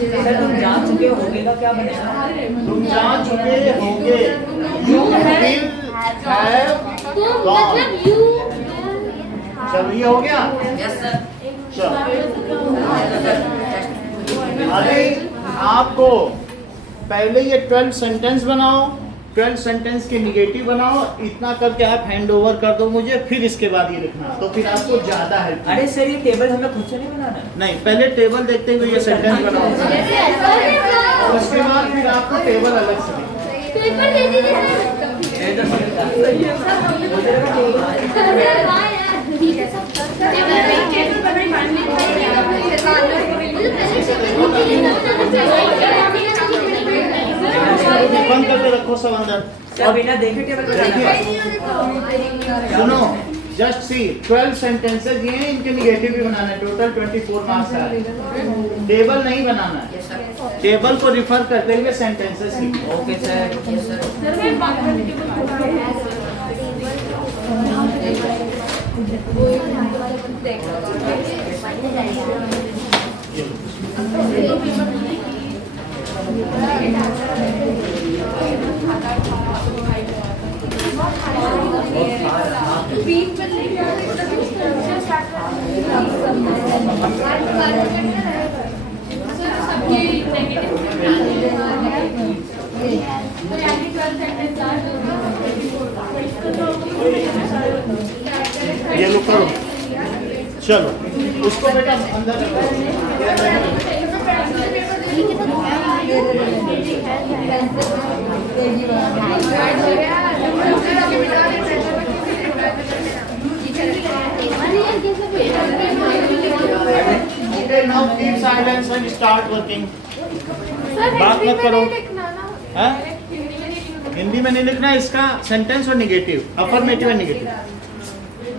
सर तुम जा चुके होगे का क्या बनेगा? तुम जा चुके होगे, यू विल हैव तो गॉन। मतलब यू। चलो ये हो गया। चलो अभी आपको पहले ये 12 सेंटेंस बनाओ, 12 सेंटेंस के निगेटिव बनाओ। इतना करके आप हैंड ओवर कर दो मुझे, फिर इसके बाद ये लिखना, तो फिर आपको ज्यादा हेल्प। अरे सर ये टेबल हमें खुद से नहीं बनाना। नहीं, पहले टेबल देखते हुए ये सेंटेंस बनाओ, और उसके बाद फिर आपको टेबल अलग से लिखना। पेपर दे दीजिए बंद करके रखो सब अंदर। सर बिना देखे टेबल बनाना। सुनो, जस्ट सी 12 सेंटेंसेस ये हैं, इनके निगेटिव भी बनाना है। टोटल 24 मार्क्स है। टेबल नहीं बनाना है, टेबल को रिफर करते हुए सेंटेंसेस लिखो। Okay sir. ये लो करो, चलो उसको बेटा अंदर रखो। Sentence and start working. Sir बात हिंदी मत में करो। नहीं लिखना ना। हाँ? हिंदी में नहीं लिखना। हिंदी में नहीं लिखना है, इसका सेंटेंस और निगेटिव, अफर्मेटिव एंड निगेटिव।